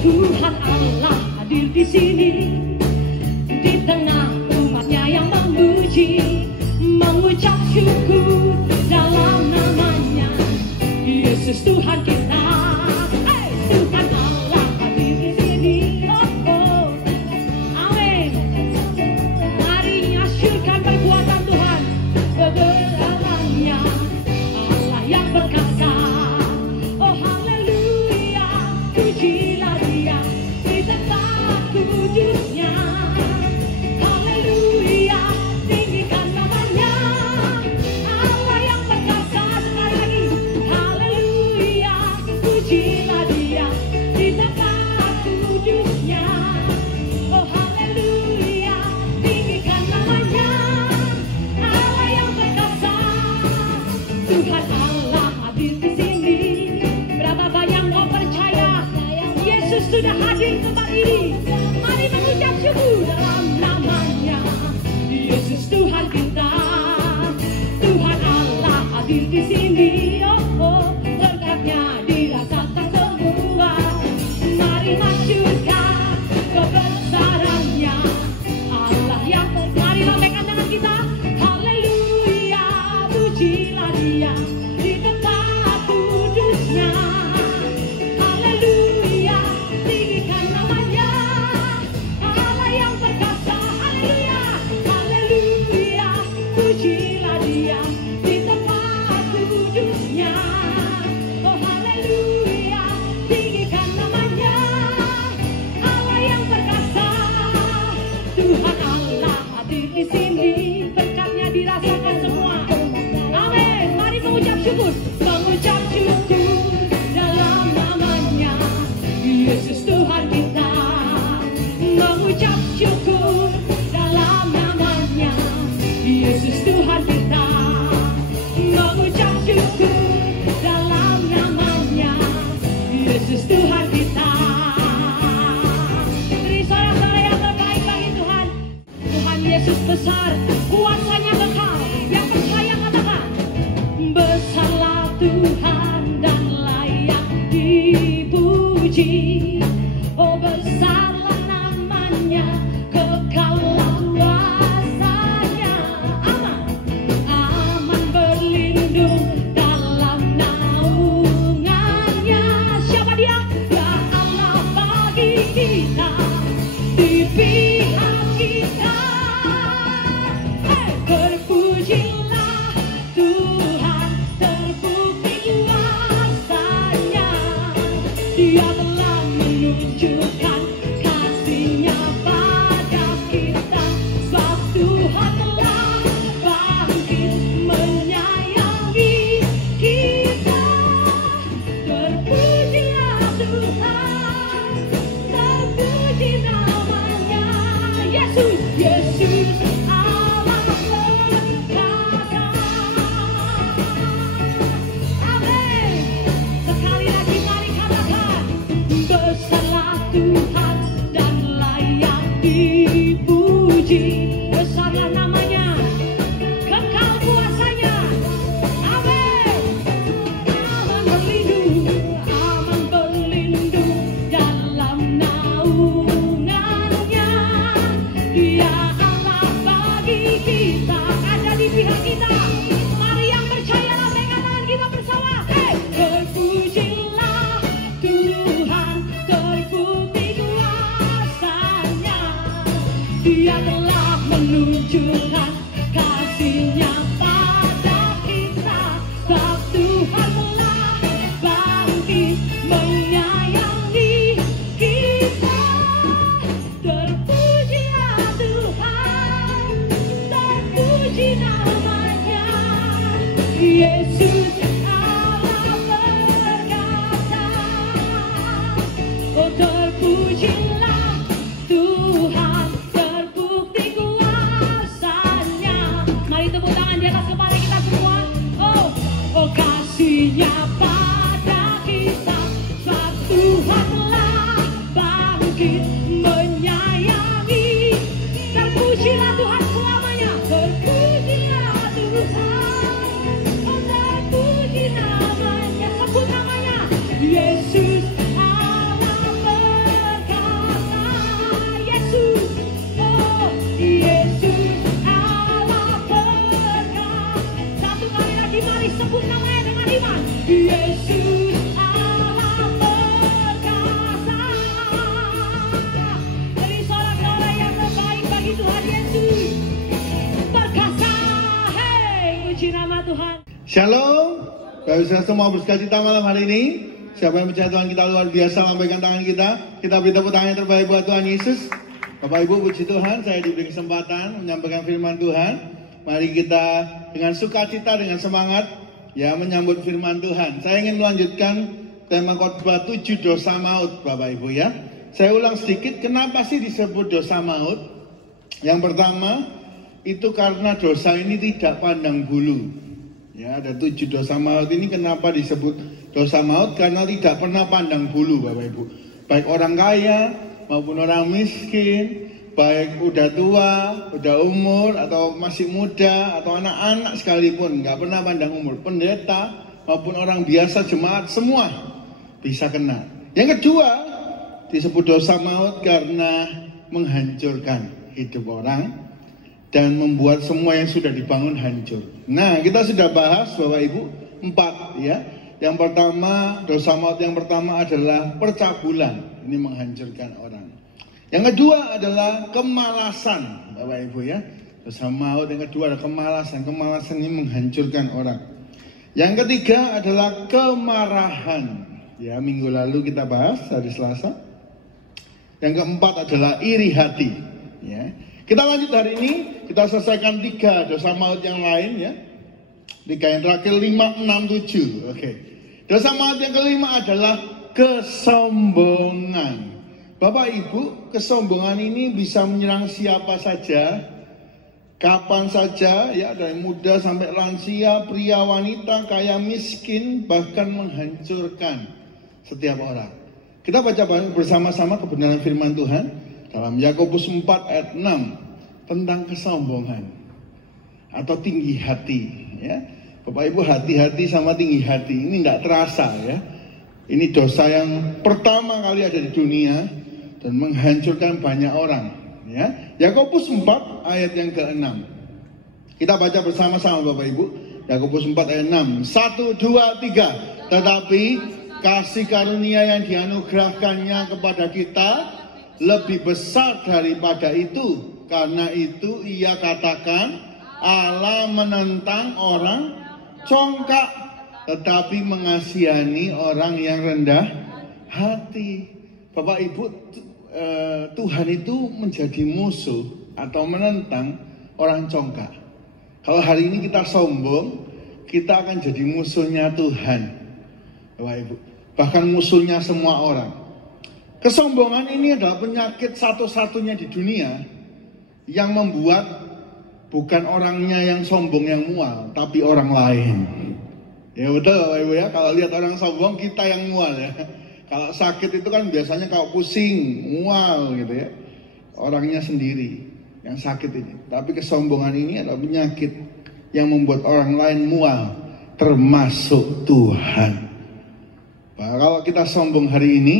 Tuhan Allah hadir di sini, di tengah umatnya yang memuji, mengucap syukur dalam namanya Yesus Tuhan kita. Hey, Tuhan Allah hadir di sini. Oh, oh. Amin. Mari asyurkan perbuatan Tuhan, kebesarannya Allah yang berkasa. Oh haleluya, pujilah Dia di tempat kudusnya. Haleluya, tinggikan namanya Allah yang berkasa. Sekali lagi, haleluya, pujilah Dia di tempat kudusnya. Oh haleluya, tinggikan namanya Allah yang berkasa. Tuhan Allah hadir di sini. Berapa banyak mau percaya Yesus sudah hadir di tempat ini? Mari mengucap syukur dalam namanya Yesus Tuhan kita. Tuhan Allah hadir di sini. Oh, oh, berkatnya dirasakan semua. Mari masyurkan kebesarannya Allah yang mari lambaikan tangan kita. Haleluya, pujilah Dia di tempat kudusnya. Haleluya, tinggikan namanya Allah yang berkasa. Haleluya, haleluya, pujilah Dia di tempat kudusnya. Oh haleluya, tinggikan namanya Allah yang berkasa. Tuhan Allah hadir di sini, berkatnya dirasakan semua. Amin. Mari mengucap syukur, mengucap syukur dalam namanya Yesus Tuhan kita. Mengucap syukur dalam namanya Yesus Tuhan kita. Mengucap syukur dalam namanya Yesus Tuhan kita. Beri sorak-sorai yang terbaik bagi Tuhan. Tuhan Yesus besar, kuasanya kekal. Yang percaya katakan, besarlah Tuhan dan layak dipuji. Oh besarlah namanya, kekallah kuasanya. Aman, aman berlindung dalam naungannya. Siapa Dia? Ya Allah bagi kita, di pihak kita. Hey, terpujilah Tuhan, terbukti kuasanya. Dia telah menunjukkan kasih-Nya pada kita. Sebab Tuhan telah bangkit menyayangi kita. Terpujilah Tuhan, terpuji namanya Yesus, Yesus Allah berkata. Amin. Sekali lagi mari katakan, besarlah Tuhan dan layak dipuji. Besarlah namanya, kekal kuasanya. Amin. Aman berlindung dalam naungannya. Dia Allah bagi kita, ada di pihak kita. Mari yang percaya lambaikan tangan kita bersama. Hey, terpujilah Tuhan, terbukti kuasanya. Dia telah menunjukkan kasih-Nya pada kita. Sebab Tuhan telah bangkit menyayangi kita. Terpujilah Tuhan, terpuji namanya Yesus Allah berkata. Oh terpujilah Tuhan, terbukti kuasanya. Mari tepuk tangan di atas kepala kita semua. Oh, oh kasih-Nya pada kita. Sebab Tuhan telah bangkit menyayangi. Terpujilah Tuhan selamanya. Terpujilah Tuhan, oh terpuji namanya. Sebut namanya Yesus Allah. Shalom. Bapak Ibu semua bersuka-cita malam hari ini. Siapa yang percaya Tuhan kita luar biasa, lambaikan tangan kita. Kita beri tepuk tangan yang terbaik buat Tuhan Yesus. Bapak Ibu, puji Tuhan, saya diberi kesempatan menyampaikan firman Tuhan. Mari kita dengan sukacita, dengan semangat ya menyambut firman Tuhan. Saya ingin melanjutkan tema khotbah 7 dosa maut, Bapak Ibu ya. Saya ulang sedikit, kenapa sih disebut dosa maut? Yang pertama, itu karena dosa ini tidak pandang bulu. Ya, ada 7 dosa maut ini kenapa disebut dosa maut? Karena tidak pernah pandang bulu, Bapak Ibu. Baik orang kaya maupun orang miskin, baik udah tua, udah umur, atau masih muda, atau anak-anak sekalipun, nggak pernah pandang umur. Pendeta maupun orang biasa, jemaat, semua bisa kena. Yang kedua, disebut dosa maut karena menghancurkan hidup orang dan membuat semua yang sudah dibangun hancur. Nah, kita sudah bahas Bapak Ibu 4 ya. Yang pertama, dosa maut yang pertama adalah percabulan. Ini menghancurkan orang. Yang kedua adalah kemalasan, Bapak Ibu ya. Dosa maut yang kedua adalah kemalasan. Kemalasan ini menghancurkan orang. Yang ketiga adalah kemarahan. Ya, minggu lalu kita bahas hari Selasa. Yang keempat adalah iri hati. Ya. Kita lanjut hari ini, kita selesaikan 3 dosa maut yang lain ya. 3 yang terakhir 5, 6, 7. Oke. Dosa maut yang kelima adalah kesombongan. Bapak Ibu, kesombongan ini bisa menyerang siapa saja, kapan saja ya, dari muda sampai lansia, pria, wanita, kaya, miskin, bahkan menghancurkan setiap orang. Kita baca bersama-sama kebenaran firman Tuhan dalam Yakobus 4 ayat 6 tentang kesombongan atau tinggi hati ya. Bapak Ibu, hati-hati sama tinggi hati ini tidak terasa ya. Ini dosa yang pertama kali ada di dunia dan menghancurkan banyak orang ya. Yakobus 4 ayat yang ke-6. Kita baca bersama-sama Bapak Ibu. Yakobus 4 ayat 6. 1, 2, 3. Tetapi kasih karunia yang dianugerahkannya kepada kita lebih besar daripada itu. Karena itu ia katakan Allah menentang orang congkak, tetapi mengasihani orang yang rendah hati. Bapak Ibu, Tuhan itu menjadi musuh atau menentang orang congkak. Kalau hari ini kita sombong, kita akan jadi musuhnya Tuhan, Bapak Ibu. Bahkan musuhnya semua orang. Kesombongan ini adalah penyakit satu-satunya di dunia yang membuat bukan orangnya yang sombong yang mual, tapi orang lain. Ya betul Bapak Ibu ya, kalau lihat orang sombong kita yang mual ya. Kalau sakit itu kan biasanya kalau pusing, mual gitu ya. Orangnya sendiri yang sakit ini. Tapi kesombongan ini adalah penyakit yang membuat orang lain mual, termasuk Tuhan. Nah, kalau kita sombong hari ini,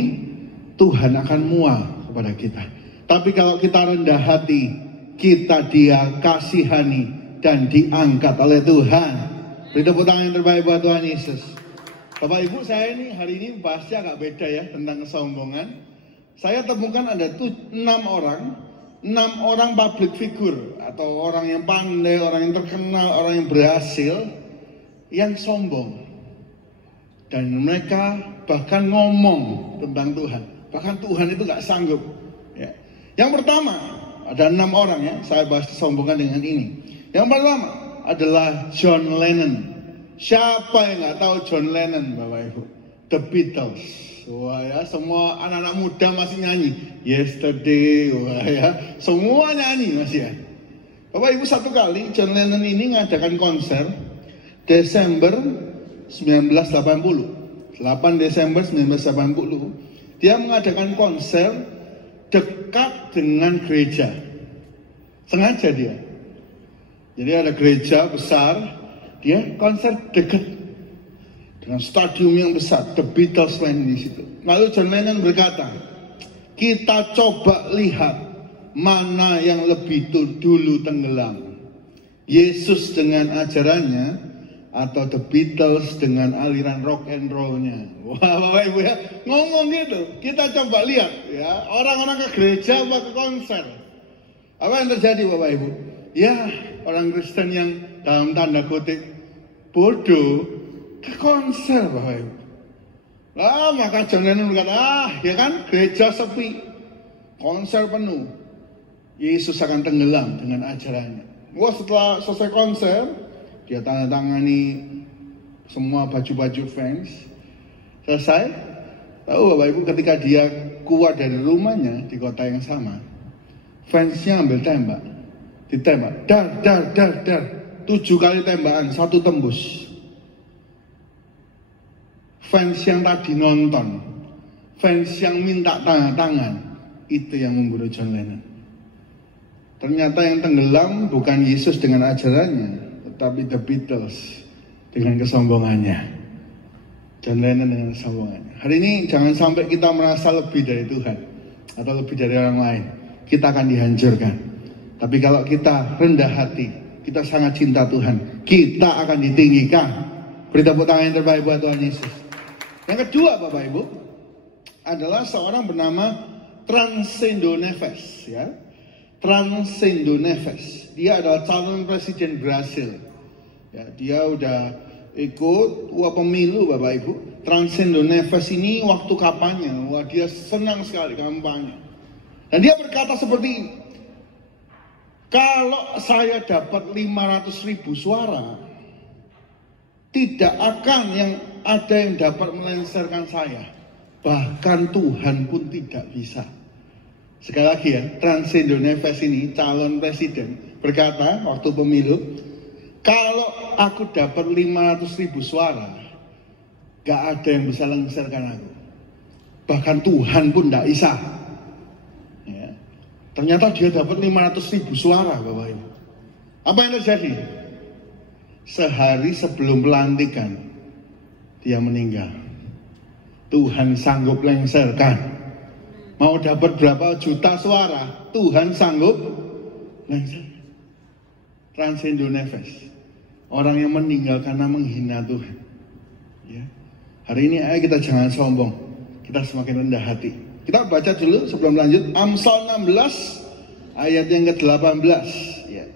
Tuhan akan mual kepada kita. Tapi kalau kita rendah hati, kita dia kasihani dan diangkat oleh Tuhan. Beri tepuk tangan yang terbaik buat Tuhan Yesus. Bapak Ibu, saya ini hari ini bahasnya agak beda ya tentang kesombongan. Saya temukan ada 6 orang public figure atau orang yang pandai, orang yang terkenal, orang yang berhasil yang sombong. Dan mereka bahkan ngomong tentang Tuhan. Bahkan Tuhan itu gak sanggup. Ya. Yang pertama, ada 6 orang ya, saya bahas kesombongan dengan ini. Yang pertama adalah John Lennon. Siapa yang gak tahu John Lennon, Bapak Ibu? The Beatles. Wah ya, semua anak-anak muda masih nyanyi. Yesterday, wah ya, semua nyanyi masih ya. Bapak Ibu, satu kali John Lennon ini ngadakan konser Desember 1980. 8 Desember 1980. Dia mengadakan konser dekat dengan gereja. Sengaja dia. Jadi ada gereja besar, dia konser dekat dengan stadium yang besar. The Beatles main di situ. Lalu John Lennon berkata, kita coba lihat mana yang lebih dulu tenggelam. Yesus dengan ajarannya atau The Beatles dengan aliran rock and roll-nya. Wah, Bapak Ibu ya, ngomong gitu. Kita coba lihat ya, orang-orang ke gereja apa ke konser. Apa yang terjadi Bapak Ibu? Ya, orang Kristen yang dalam tanda kutip bodoh ke konser Bapak Ibu. Lah maka John Lennon berkata, ya kan, gereja sepi, konser penuh, Yesus akan tenggelam dengan ajarannya. Wah, setelah selesai konser, dia tanda tangani semua baju-baju fans. Selesai, tahu Bapak Ibu, ketika dia keluar dari rumahnya di kota yang sama, fansnya ambil tembak, ditembak, dar, 7 kali tembakan, 1 tembus. Fans yang tadi nonton, fans yang minta tanda tangan, itu yang membunuh John Lennon. Ternyata yang tenggelam bukan Yesus dengan ajarannya, tetapi The Beatles dengan kesombongannya. John Lennon dengan kesombongannya. Hari ini jangan sampai kita merasa lebih dari Tuhan atau lebih dari orang lain. Kita akan dihancurkan. Tapi kalau kita rendah hati, kita sangat cinta Tuhan, kita akan ditinggikan. Beri tepuk tangan yang terbaik buat Tuhan Yesus. Yang kedua Bapak Ibu adalah seorang bernama Transcendo Neves, ya. Transcendo Neves. Dia adalah calon presiden Brasil. Ya, dia udah ikut pemilu Bapak Ibu. Transcendo Neves ini waktu kampanye, wah dia senang sekali kampanye. Dan dia berkata seperti ini, kalau saya dapat 500.000 suara, tidak akan ada yang dapat melengsarkan saya. Bahkan Tuhan pun tidak bisa. Sekali lagi ya, Transcendo Neves ini calon presiden berkata waktu pemilu, kalau aku dapat 500.000 suara, gak ada yang bisa lengsarkan aku. Bahkan Tuhan pun tidak bisa. Ya. Ternyata dia dapat 500.000 suara Bapak Ibu. Apa yang terjadi? Sehari sebelum pelantikan, dia meninggal. Tuhan sanggup lengsarkan. Mau dapat berapa juta suara, Tuhan sanggup lengsarkan. Transcendo Neves, orang yang meninggal karena menghina Tuhan. Ya. Hari ini ayo kita jangan sombong, kita semakin rendah hati. Kita baca dulu sebelum lanjut Amsal 16 ayat yang ke-18. Ya.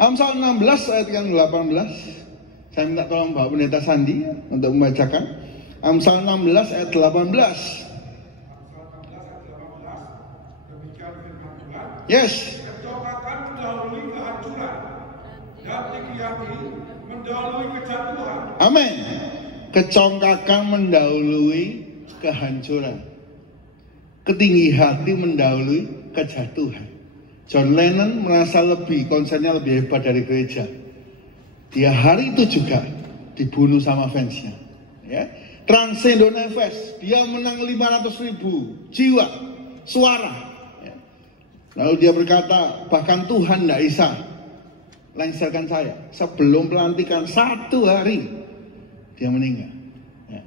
Amsal 16 ayat yang ke-18. Saya minta tolong Pak Pendeta Sandi untuk membacakan Amsal 16 ayat 18. Yes. Kecoklatan mendahului kehancuran dan tinggi hati mendahului kejatuhan. Amin. Kecongkakan mendahului kehancuran, ketinggi hati mendahului kejatuhan. John Lennon merasa konsernya lebih hebat dari gereja. Dia hari itu juga dibunuh sama fansnya. Ya. Transcendo Neves, dia menang 500.000 jiwa suara. Ya. Lalu dia berkata, bahkan Tuhan tidak bisa lengsarkan saya. Sebelum pelantikan 1 hari, dia meninggal. Ya.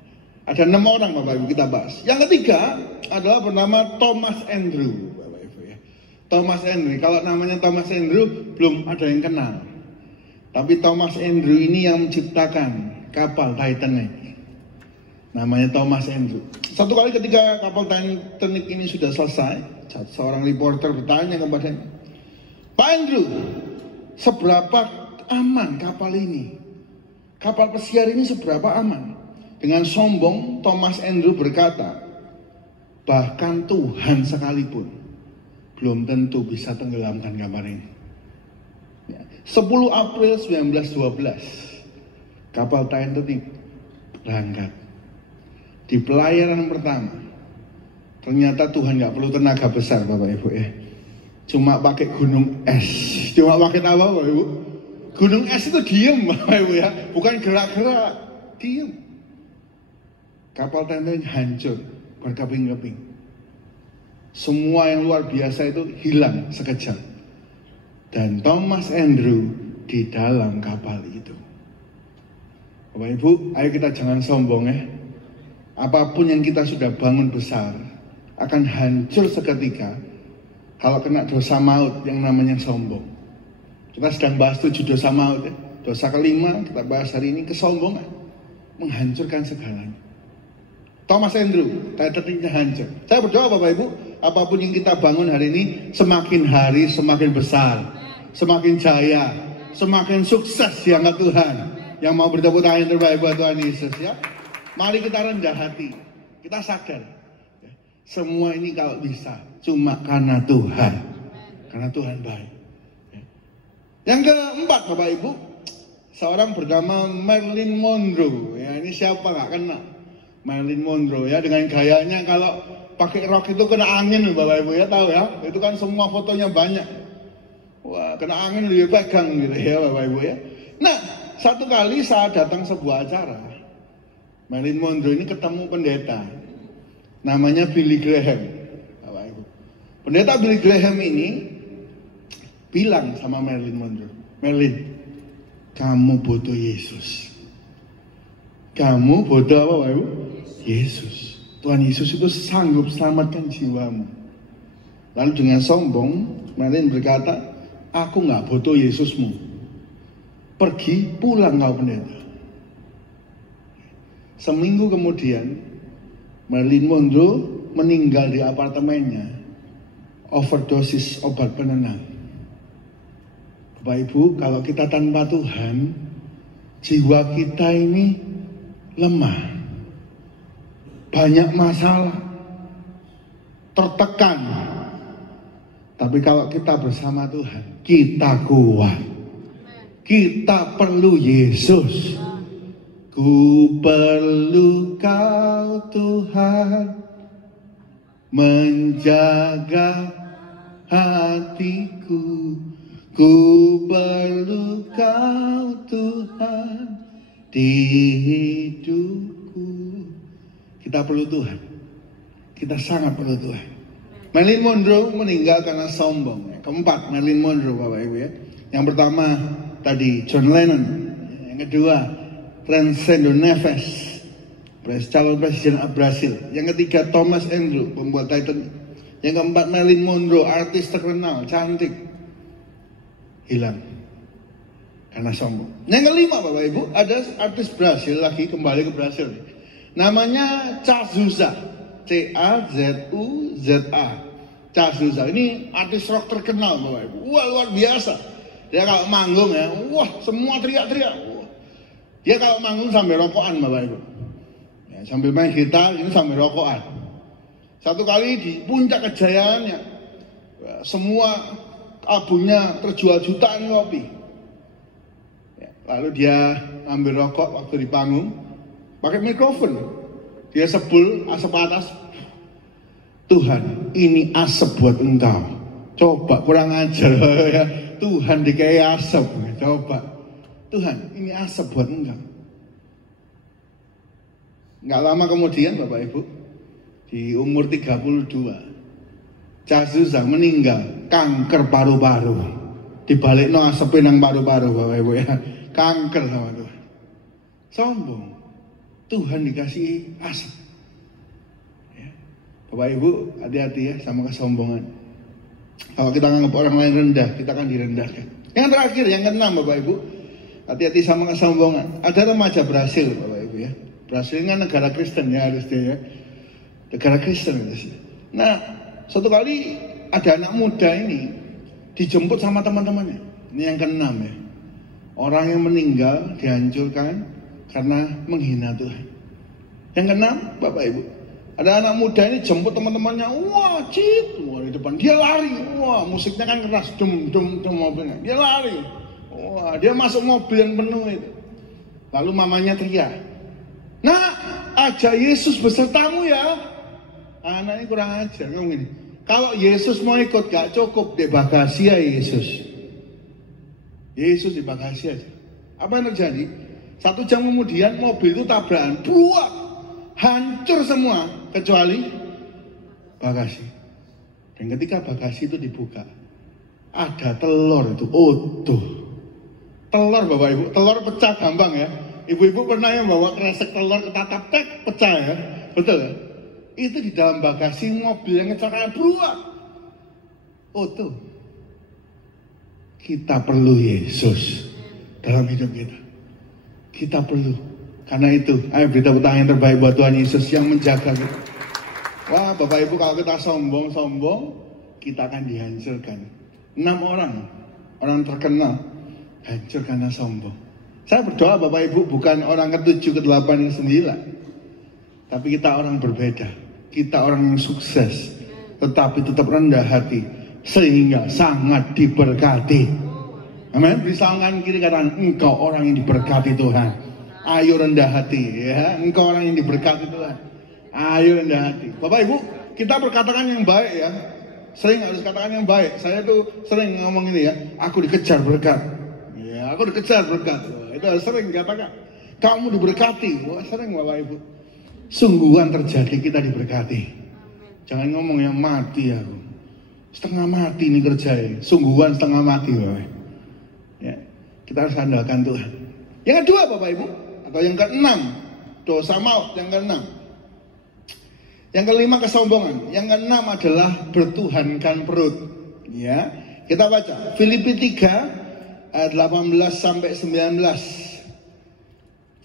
Ada 6 orang Bapak Ibu kita bahas. Yang ketiga adalah bernama Thomas Andrew. Bapak Ibu ya. Thomas Andrew, kalau namanya Thomas Andrew belum ada yang kenal. Tapi Thomas Andrew ini yang menciptakan kapal Titanic. Namanya Thomas Andrew. Satu kali ketika kapal Titanic ini sudah selesai, seorang reporter bertanya kepadanya, Pak Andrew, seberapa aman kapal ini? Kapal pesiar ini seberapa aman? Dengan sombong Thomas Andrew berkata, bahkan Tuhan sekalipun belum tentu bisa tenggelamkan kapal ini. 10 April 1912 kapal Titanic berangkat. Di pelayaran pertama ternyata Tuhan gak perlu tenaga besar Bapak Ibu ya. Cuma pakai gunung es. Cuma pakai apa Bapak Ibu? Gunung es itu diem Bapak Ibu ya. Bukan gerak-gerak, diem. Kapal Titanic hancur berkeping-keping. Semua yang luar biasa itu hilang sekejap. Dan Thomas Andrew di dalam kapal itu. Bapak Ibu, ayo kita jangan sombong ya. Apapun yang kita sudah bangun besar akan hancur seketika kalau kena dosa maut yang namanya sombong. Kita sedang bahas 7 dosa maut ya. Dosa kelima kita bahas hari ini, kesombongan menghancurkan segalanya. Thomas Andrew, Titanicnya hancur. Saya berdoa Bapak Ibu, apapun yang kita bangun hari ini semakin hari semakin besar, semakin jaya, semakin sukses di hadapan Tuhan. Yang mau bertepuk tangan yang terbaik buat Tuhan Yesus ya. Mari kita rendah hati. Kita sadar. Semua ini kalau bisa cuma karena Tuhan. Karena Tuhan baik. Yang keempat Bapak Ibu, seorang bernama Marilyn Monroe. Ya, ini siapa nggak kenal? Marilyn Monroe ya, dengan gayanya kalau pakai rok itu kena angin Bapak Ibu ya, tahu ya? Itu kan semua fotonya banyak. Wah, kena angin lebih pegang gitu ya Bapak Ibu ya. Nah, satu kali saat datang sebuah acara, Marilyn Monroe ini ketemu pendeta. Namanya Billy Graham. Bapak Ibu. Pendeta Billy Graham ini bilang sama Marilyn Monroe, Marilyn, kamu butuh Yesus. Kamu butuh apa Bapak Ibu? Yesus. Tuhan Yesus itu sanggup selamatkan jiwamu. Lalu dengan sombong, Marilyn berkata, aku nggak butuh Yesusmu. Pergi pulang kau pendeta. Seminggu kemudian, Marilyn Monroe meninggal di apartemennya, overdosis obat penenang. Bapak Ibu, kalau kita tanpa Tuhan, jiwa kita ini lemah, banyak masalah, tertekan. Tapi kalau kita bersama Tuhan, kita kuat. Kita perlu Yesus. Ku perlu Kau Tuhan, menjaga hatiku. Ku perlu Kau Tuhan di hidupku. Kita perlu Tuhan. Kita sangat perlu Tuhan. Marilyn Monroe meninggal karena sombong. Keempat, Marilyn Monroe Bapak Ibu ya. Yang pertama tadi John Lennon. Yang kedua Tancredo Neves, calon presiden Brasil. Yang ketiga Thomas Andrew, pembuat Titanic. Yang keempat Marilyn Monroe, artis terkenal, cantik, hilang karena sombong. Yang kelima Bapak Ibu, ada artis Brasil lagi, kembali ke Brasil. Namanya Cazuza, C-A-Z-U-Z-A. Cazuza ini artis rock terkenal Bapak Ibu. Wah, luar biasa. Dia kalau manggung ya, wah semua teriak-teriak. Dia kalau manggung sambil rokokan Bapak Ibu. Ya, sambil main gitar ini sambil rokokan. Satu kali di puncak kejayaannya, semua albumnya terjual jutaan kopi. Ya, lalu dia ambil rokok waktu di panggung, pakai mikrofon. Dia sebul asap atas. Tuhan, ini asap buat engkau. Coba, kurang ajar ya. Tuhan dikai asap. Coba. Tuhan, ini asap buat engkau. Nggak lama kemudian Bapak Ibu, di umur 32, Cazuza meninggal kanker paru-paru. Dibalik no asap nang paru-paru Bapak Ibu ya. Kanker sama Tuhan. Sombong. Tuhan dikasih asap. Ya. Bapak Ibu hati-hati ya sama kesombongan. Kalau kita anggap orang lain rendah, kita akan direndahkan. Yang terakhir, yang keenam Bapak Ibu, hati-hati sama kesombongan. Ada remaja Brasil Bapak Ibu ya. Brasil kan negara Kristen ya harusnya ya. Negara Kristen harusnya. Nah, suatu kali ada anak muda ini dijemput sama teman-temannya. Ini yang keenam ya. Orang yang meninggal dihancurkan karena menghina Tuhan. Yang keenam Bapak Ibu, ada anak muda ini jemput teman-temannya. Wah, wah di depan dia lari. Wah, musiknya kan keras, dum mobilnya. Dia lari. Wah, dia masuk mobil yang penuh itu. Lalu mamanya teriak, "Nak, ajak Yesus besertamu ya." Anaknya kurang ajar ngomong gini. Kalau Yesus mau ikut gak cukup di bagasi ya Yesus. Yesus di bagasi aja. Apa yang terjadi? 1 jam kemudian mobil itu tabrakan, buak, hancur semua kecuali bagasi. Dan ketika bagasi itu dibuka, ada telur itu utuh. Telur Bapak Ibu, telur pecah gampang ya. Ibu-ibu pernah yang bawa kresek telur ketatap tek pecah ya, betul ya? Itu di dalam bagasi mobil yang kecelakaan buak, utuh. Kita perlu Yesus dalam hidup kita. Kita perlu. Karena itu, ayo beri tepuk tangan yang terbaik buat Tuhan Yesus yang menjaga kita. Wah, Bapak Ibu, kalau kita sombong-sombong, kita akan dihancurkan. 6 orang terkenal hancur karena sombong. Saya berdoa Bapak Ibu bukan orang ke-7, ke-8, ke-9. Tapi kita orang berbeda. Kita orang yang sukses. Tetapi tetap rendah hati. Sehingga sangat diberkati. Amin. Beri tangan kiri kanan, engkau orang yang diberkati Tuhan. Ayo rendah hati ya. Engkau orang yang diberkati Tuhan. Ayo rendah hati. Bapak Ibu, kita berkatakan yang baik ya. Sering harus katakan yang baik. Saya tuh sering ngomong ini ya. Aku dikejar berkat. Ya, aku dikejar berkat. Itu sering katakan. Kamu diberkati. Wah, sering Bapak Ibu. Sungguhan terjadi kita diberkati. Jangan ngomong yang mati aku. Setengah mati ini kerjain. Sungguhan setengah mati Bapak. Ya, kita harus andalkan Tuhan. Yang kedua Bapak Ibu, atau yang ke-6, dosa maut. Yang ke-6. Yang kelima kesombongan. Yang ke-6 adalah bertuhankan perut. Ya, kita baca Filipi 3 ayat 18 sampai 19.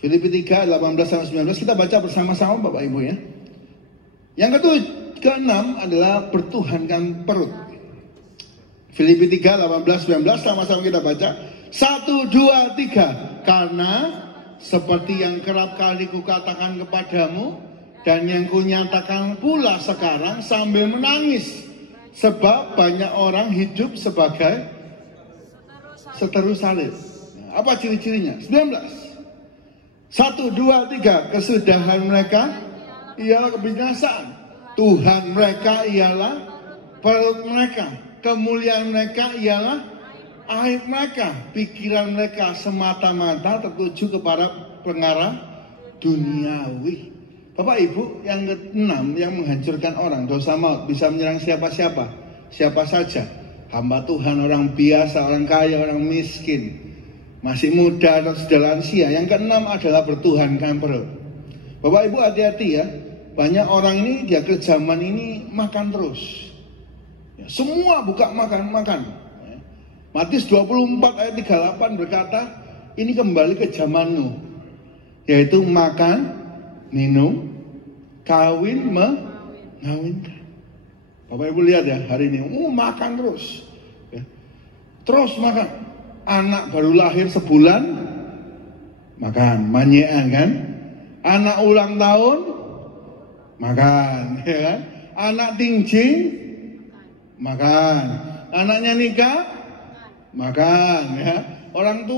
Filipi 3 ayat 18 sampai 19 kita baca bersama-sama Bapak Ibu ya. Yang ke-6 adalah bertuhankan perut. Filipi 3 18 19 sama-sama kita baca. 1 2 3. Karena seperti yang kerap kali kukatakan kepadamu dan yang kunyatakan pula sekarang sambil menangis, sebab banyak orang hidup sebagai seteru salib. Apa ciri-cirinya? 19. 1 2 3. Kesudahan mereka ialah kebinasaan. Tuhan mereka ialah perut mereka. Kemuliaan mereka ialah aib mereka. Pikiran mereka semata-mata tertuju kepada pengarah duniawi. Bapak Ibu, yang ke-6 yang menghancurkan orang, dosa maut, bisa menyerang siapa-siapa, siapa saja. Hamba Tuhan, orang biasa, orang kaya, orang miskin, masih muda atau sudah lansia. Yang ke-6 adalah bertuhankan perut. Bapak Ibu hati-hati ya. Banyak orang ini dia ke zaman ini makan terus. Ya, semua buka makan. Ya. Matius 24 ayat 38 berkata, ini kembali ke zaman Nuh, yaitu makan, minum, kawin, mengawinkan. Bapak Ibu lihat ya hari ini, makan terus, ya. Terus makan. Anak baru lahir sebulan, makan, manyean kan. Anak ulang tahun, makan, ya kan. Anak tinggi, makan. Anaknya nikah, makan, ya. Orang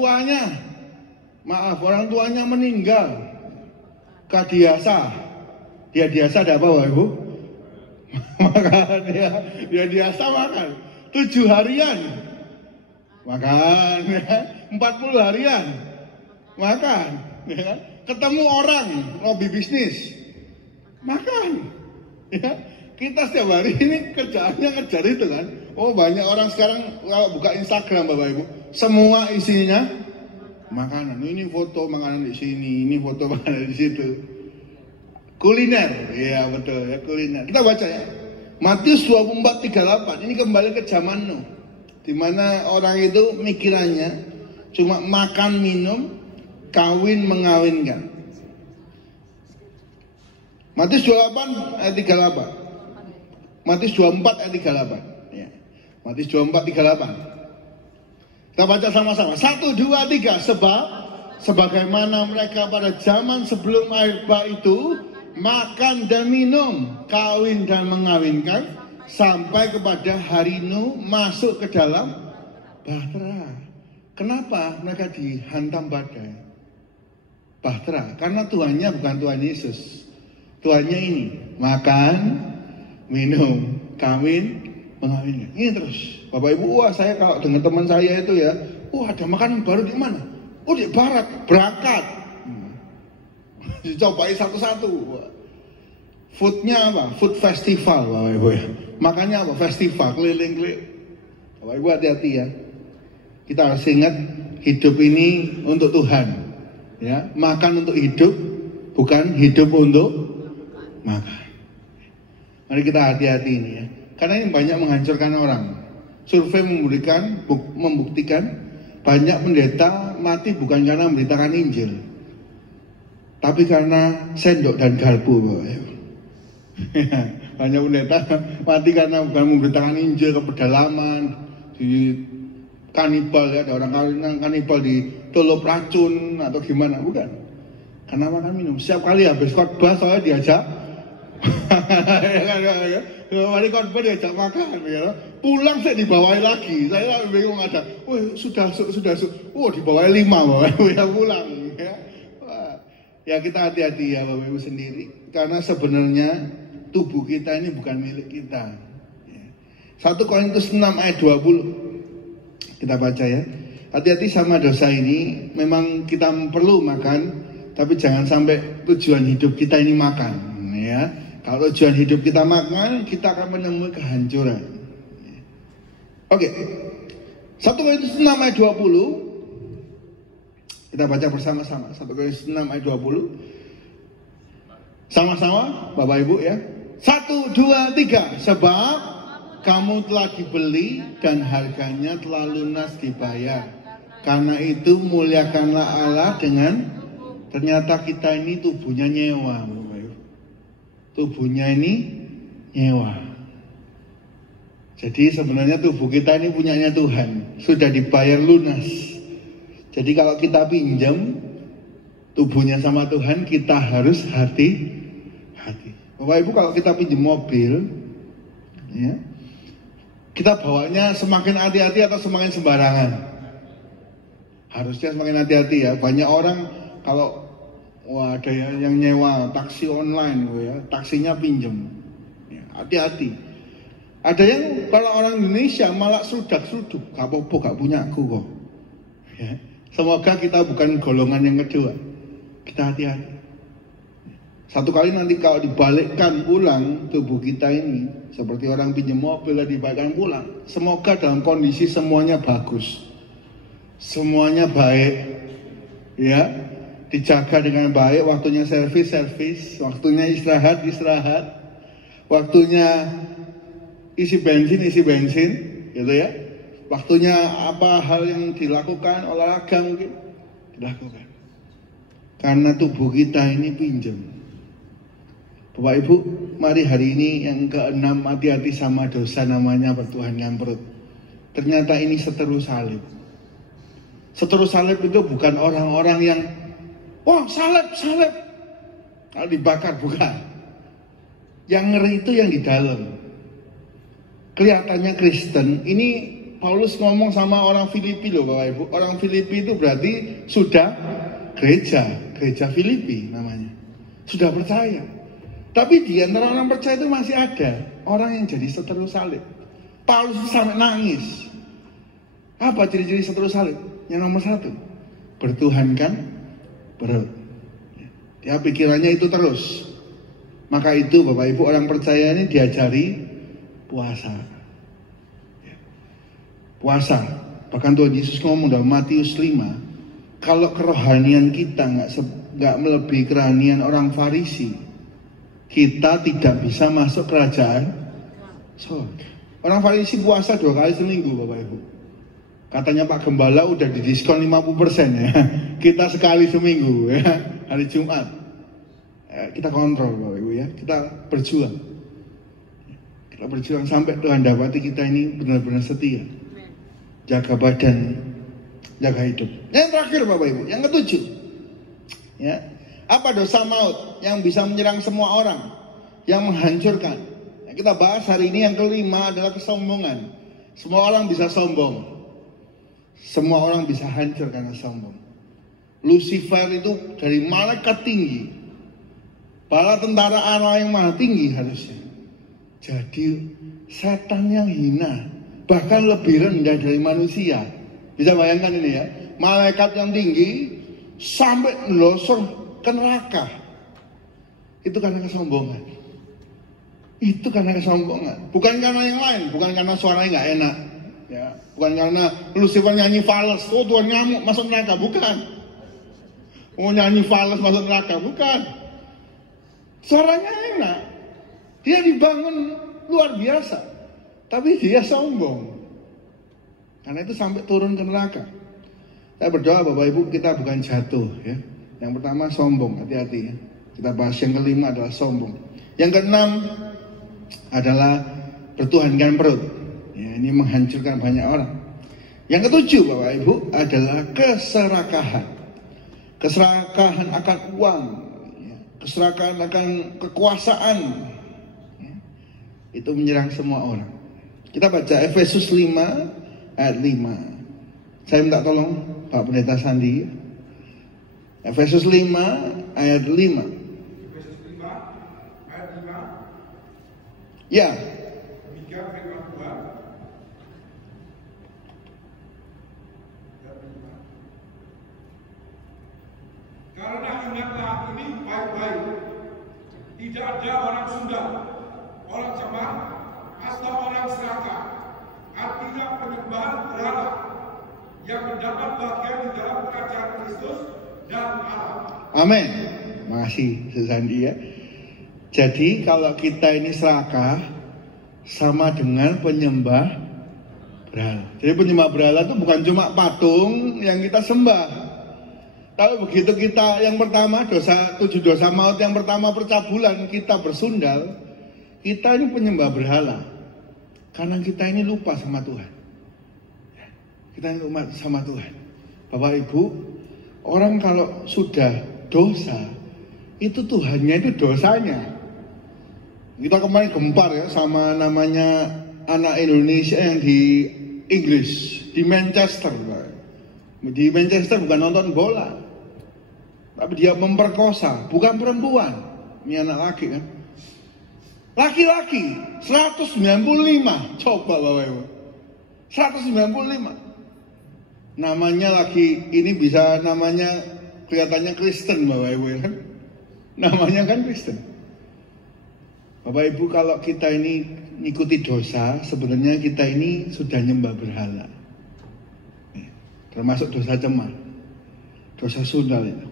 tuanya meninggal, kadiasa. Dia diasa ada apa Bapak Ibu? Makan ya. Dia diasa makan. 7 harian makan ya. 40 harian makan ya. Ketemu orang lobby bisnis makan ya. Kita setiap hari ini kerjaannya ngejar itu kan. Oh banyak orang sekarang kalau buka Instagram Bapak Ibu, semua isinya makanan. Ini foto makanan di sini, ini foto makanan di situ. Kuliner, ya betul ya kuliner. Kita baca ya. Matius 24:38. Ini kembali ke zaman Nuh, di mana orang itu mikirannya cuma makan, minum, kawin, mengawinkan. Matius 28 ayat 38. Matius 24 ayat 38. Ya. Matius 24:38. Kita baca sama-sama. 1 2 3. Sebab sebagaimana mereka pada zaman sebelum air bah itu makan dan minum, kawin dan mengawinkan, sampai kepada hari Nuh masuk ke dalam bahtera. Kenapa mereka dihantam badai? Bahtera, karena Tuhannya bukan Tuhan Yesus. Tuhannya ini, makan, minum, kawin, mengawinkan. Ini terus. Bapak Ibu, wah saya kalau dengan teman saya itu ya, ada makanan baru di mana? Oh di barat, berangkat. Dicobai satu-satu. Foodnya apa? Food festival Bapak Ibu ya. Makannya apa? Festival, keliling-keliling. Bapak Ibu hati-hati ya. Kita harus ingat hidup ini untuk Tuhan ya. Makan untuk hidup, bukan hidup untuk makan. Mari kita hati-hati ini ya. Karena ini banyak menghancurkan orang. Survei membuktikan banyak pendeta mati bukan karena memberitakan Injil, tapi karena sendok dan garpu Bapak Ibu. Banyak pendeta mati karena bukan memberitakan Injil, ke pedalaman, di kanibal ya, ada orang kanibal di tulup racun atau gimana, bukan. Karena makan minum. Setiap kali habis khotbah saya diajak hari khotbah diajak makan ya. Pulang saya dibawain lagi. Saya bingung ada. Sudah dibawain 5 ya pulang ya. Ya kita hati-hati ya Bapak Ibu sendiri. Karena sebenarnya tubuh kita ini bukan milik kita. 1 Korintus 6 ayat 20. Kita baca ya. Hati-hati sama dosa ini. Memang kita perlu makan, tapi jangan sampai tujuan hidup kita ini makan ya. Kalau tujuan hidup kita makan, kita akan menemui kehancuran. Oke. 1 Korintus 6 ayat 20. Kita baca bersama-sama 1 Korintus 6 ayat 20. Sama-sama Bapak Ibu ya. 1, 2, 3. Sebab kamu telah dibeli dan harganya telah lunas dibayar. Karena itu muliakanlah Allah dengan, ternyata kita ini tubuhnya nyewa Bapak Ibu. Tubuhnya ini nyewa. Jadi sebenarnya tubuh kita ini punyanya Tuhan. Sudah dibayar lunas. Jadi kalau kita pinjam tubuhnya sama Tuhan, kita harus hati-hati. Bapak Ibu kalau kita pinjam mobil, ya, kita bawanya semakin hati-hati atau semakin sembarangan? Harusnya semakin hati-hati ya. Banyak orang kalau ada yang nyewa taksi online, ya, taksinya pinjam, ya, hati-hati. Ada yang kalau orang Indonesia malah serudak-seruduk, gak apa-apa, gak punya aku kok. Ya. Semoga kita bukan golongan yang kedua. Kita hati-hati. Satu kali nanti kalau dibalikkan pulang tubuh kita ini, seperti orang pinjam mobil dan dibalikkan pulang, semoga dalam kondisi semuanya bagus, semuanya baik, ya, dijaga dengan baik. Waktunya servis, waktunya istirahat, waktunya isi bensin, gitu ya. Waktunya apa hal yang dilakukan, olahraga mungkin dilakukan. Karena tubuh kita ini pinjam. Bapak Ibu, mari hari ini yang ke-6, hati-hati sama dosa namanya bertuhankan perut. Ternyata ini seteru salib. Seteru salib itu bukan orang-orang yang salib. Kalau dibakar, bukan. Yang ngeri itu yang di dalam. Kelihatannya Kristen, ini Paulus ngomong sama orang Filipi loh Bapak Ibu. Orang Filipi itu berarti sudah gereja Filipi namanya. Sudah percaya. Tapi di antara orang percaya itu masih ada orang yang jadi seteru salib. Paulus itu sampai nangis. Apa ciri-ciri seteru salib? Yang nomor 1, bertuhankan perut. Ya, pikirannya itu terus. Maka itu Bapak Ibu, orang percaya ini diajari puasa. Puasa. Bahkan Tuhan Yesus ngomong dalam Matius 5, kalau kerohanian kita nggak melebihi kerohanian orang Farisi, kita tidak bisa masuk kerajaan surga. Orang Farisi puasa 2 kali seminggu Bapak Ibu. Katanya Pak Gembala udah didiskon 50% ya. Kita sekali seminggu ya, hari Jumat. Kita kontrol Bapak Ibu ya. Kita berjuang. Kita berjuang sampai Tuhan dapati kita ini benar-benar setia. Jaga badan, jaga hidup. Yang terakhir Bapak Ibu, yang ke-7. Ya. Apa dosa maut yang bisa menyerang semua orang, yang menghancurkan? Yang kita bahas hari ini yang ke-5 adalah kesombongan. Semua orang bisa sombong. Semua orang bisa hancur karena sombong. Lucifer itu dari malaikat tinggi, bala tentara Allah yang maha tinggi harusnya. Jadi setan yang hina, bahkan lebih rendah dari manusia. Bisa bayangkan ini ya, malaikat yang tinggi sampai melosor ke neraka. Itu karena kesombongan. Itu karena kesombongan. Bukan karena yang lain, bukan karena suaranya nggak enak, ya. Bukan karena Lucifer nyanyi fals, oh Tuhan ngamuk masuk neraka, bukan. Oh nyanyi fals masuk neraka, bukan. Suaranya enak, dia dibangun luar biasa, tapi dia sombong. Karena itu sampai turun ke neraka. Saya berdoa Bapak Ibu kita bukan jatuh ya. Yang pertama sombong, hati-hati ya. Kita bahas yang ke-5 adalah sombong. Yang ke-6 adalah bertuhankan perut. Ya, ini menghancurkan banyak orang. Yang ketujuh Bapak Ibu adalah keserakahan. Keserakahan akan uang, keserakahan akan kekuasaan. Itu menyerang semua orang. Kita baca Efesus 5 ayat 5. Saya minta tolong Pak Pendeta Sandi. Efesus 5 ayat 5. Efesus 5 ayat 5. Ya. Demikian firman Tuhan. Karena ingatlah ini baik-baik. Tidak ada orang sundal, orang cemar, atau orang serakah. Artinya penyembahan berhala yang mendapat bagian di dalam kerajaan Kristus dan Allah. Amin. Makasih Sandi ya. Jadi kalau kita ini serakah sama dengan penyembah berhala. Jadi penyembah berhala itu bukan cuma patung yang kita sembah. Tapi begitu kita yang pertama 7 dosa maut yang pertama percabulan, kita bersundal, kita ini penyembah berhala. Karena kita ini lupa sama Tuhan. Kita ini lupa sama Tuhan. Bapak Ibu, orang kalau sudah dosa, itu Tuhannya itu dosanya. Kita kemarin gempar ya sama namanya anak Indonesia yang di Inggris, di Manchester. Di Manchester bukan nonton bola, tapi dia memperkosa, bukan perempuan. Ini anak laki kan. Laki-laki 195. Coba Bapak Ibu, 195. Namanya lagi ini bisa namanya kelihatannya Kristen Bapak Ibu kan. Namanya kan Kristen. Bapak Ibu, kalau kita ini ngikuti dosa, sebenarnya kita ini sudah nyembah berhala. Termasuk dosa cemar, dosa sundal itu.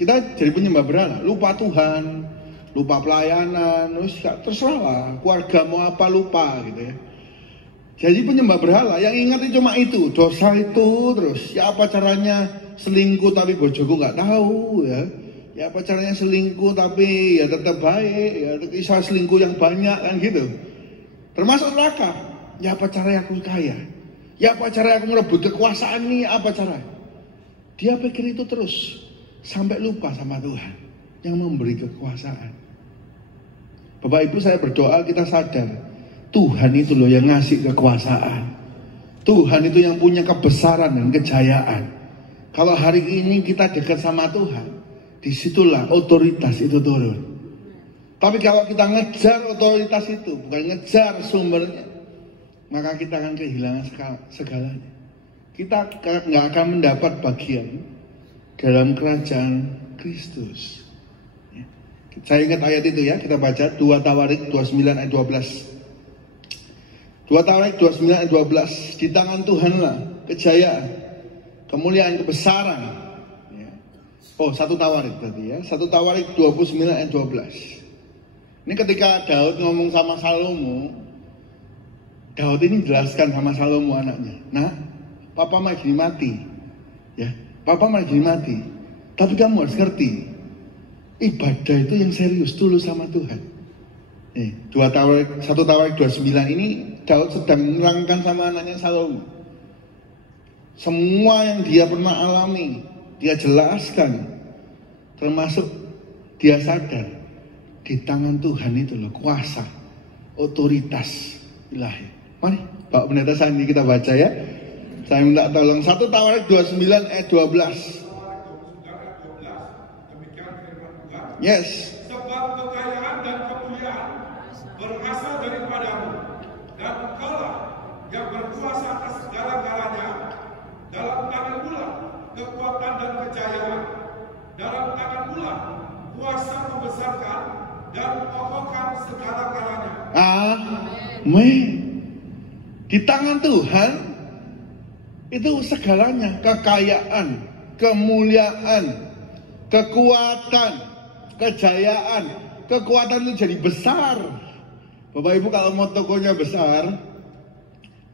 Kita jadi penyembah berhala, lupa Tuhan, lupa pelayanan, terserah lah, keluarga mau apa lupa gitu ya. Jadi penyembah berhala, yang ingat cuma itu, dosa itu terus. Ya apa caranya selingkuh tapi bojoku nggak tahu ya. Ya apa caranya selingkuh tapi ya tetap baik, ya kisah selingkuh yang banyak kan gitu. Termasuk neraka. Ya apa caranya aku kaya? Ya apa caranya aku merebut kekuasaan ini? Apa caranya? Dia pikir itu terus sampai lupa sama Tuhan yang memberi kekuasaan. Bapak Ibu, saya berdoa kita sadar Tuhan itu loh yang ngasih kekuasaan. Tuhan itu yang punya kebesaran dan kejayaan. Kalau hari ini kita dekat sama Tuhan, disitulah otoritas itu turun. Tapi kalau kita ngejar otoritas itu, bukan ngejar sumbernya, maka kita akan kehilangan segalanya. Kita nggak akan mendapat bagian dalam kerajaan Kristus. Saya ingat ayat itu ya, kita baca 2 Tawarik 29 ayat 12. 2 Tawarik 29 ayat 12. Di tangan Tuhanlah kejayaan, kemuliaan, kebesaran. Oh, 1 Tawarik berarti ya. 1 Tawarik 29 ayat 12. Ini ketika Daud ngomong sama Salomo, Daud ini jelaskan sama Salomo anaknya. Nah, papa mau gini mati. Ya, papa mau gini mati. Tapi kamu harus ngerti, ibadah itu yang serius, tulus sama Tuhan. 1 Tawarik 29 ini Daud sedang menerangkan sama anaknya Salomo. Semua yang dia pernah alami, dia jelaskan. Termasuk dia sadar di tangan Tuhan itu loh kuasa, otoritas ilahi. Mari Pak Pendeta Sandi kita baca ya. Saya minta tolong 1 Tawarik 29 ayat 12. Demikian firman Tuhan. Yes. Sebab kekayaan dan kemuliaan berasal daripadamu, dan engkaulah yang berkuasa atas segala-galanya. Dalam tangan pula kekuatan dan kejayaan. Dalam tangan pula kuasa membesarkan dan mengokohkan segala-galanya. Amin. Di tangan Tuhan itu segalanya, kekayaan, kemuliaan, kekuatan, kejayaan. Kekuatan itu jadi besar. Bapak Ibu, kalau mau tokonya besar,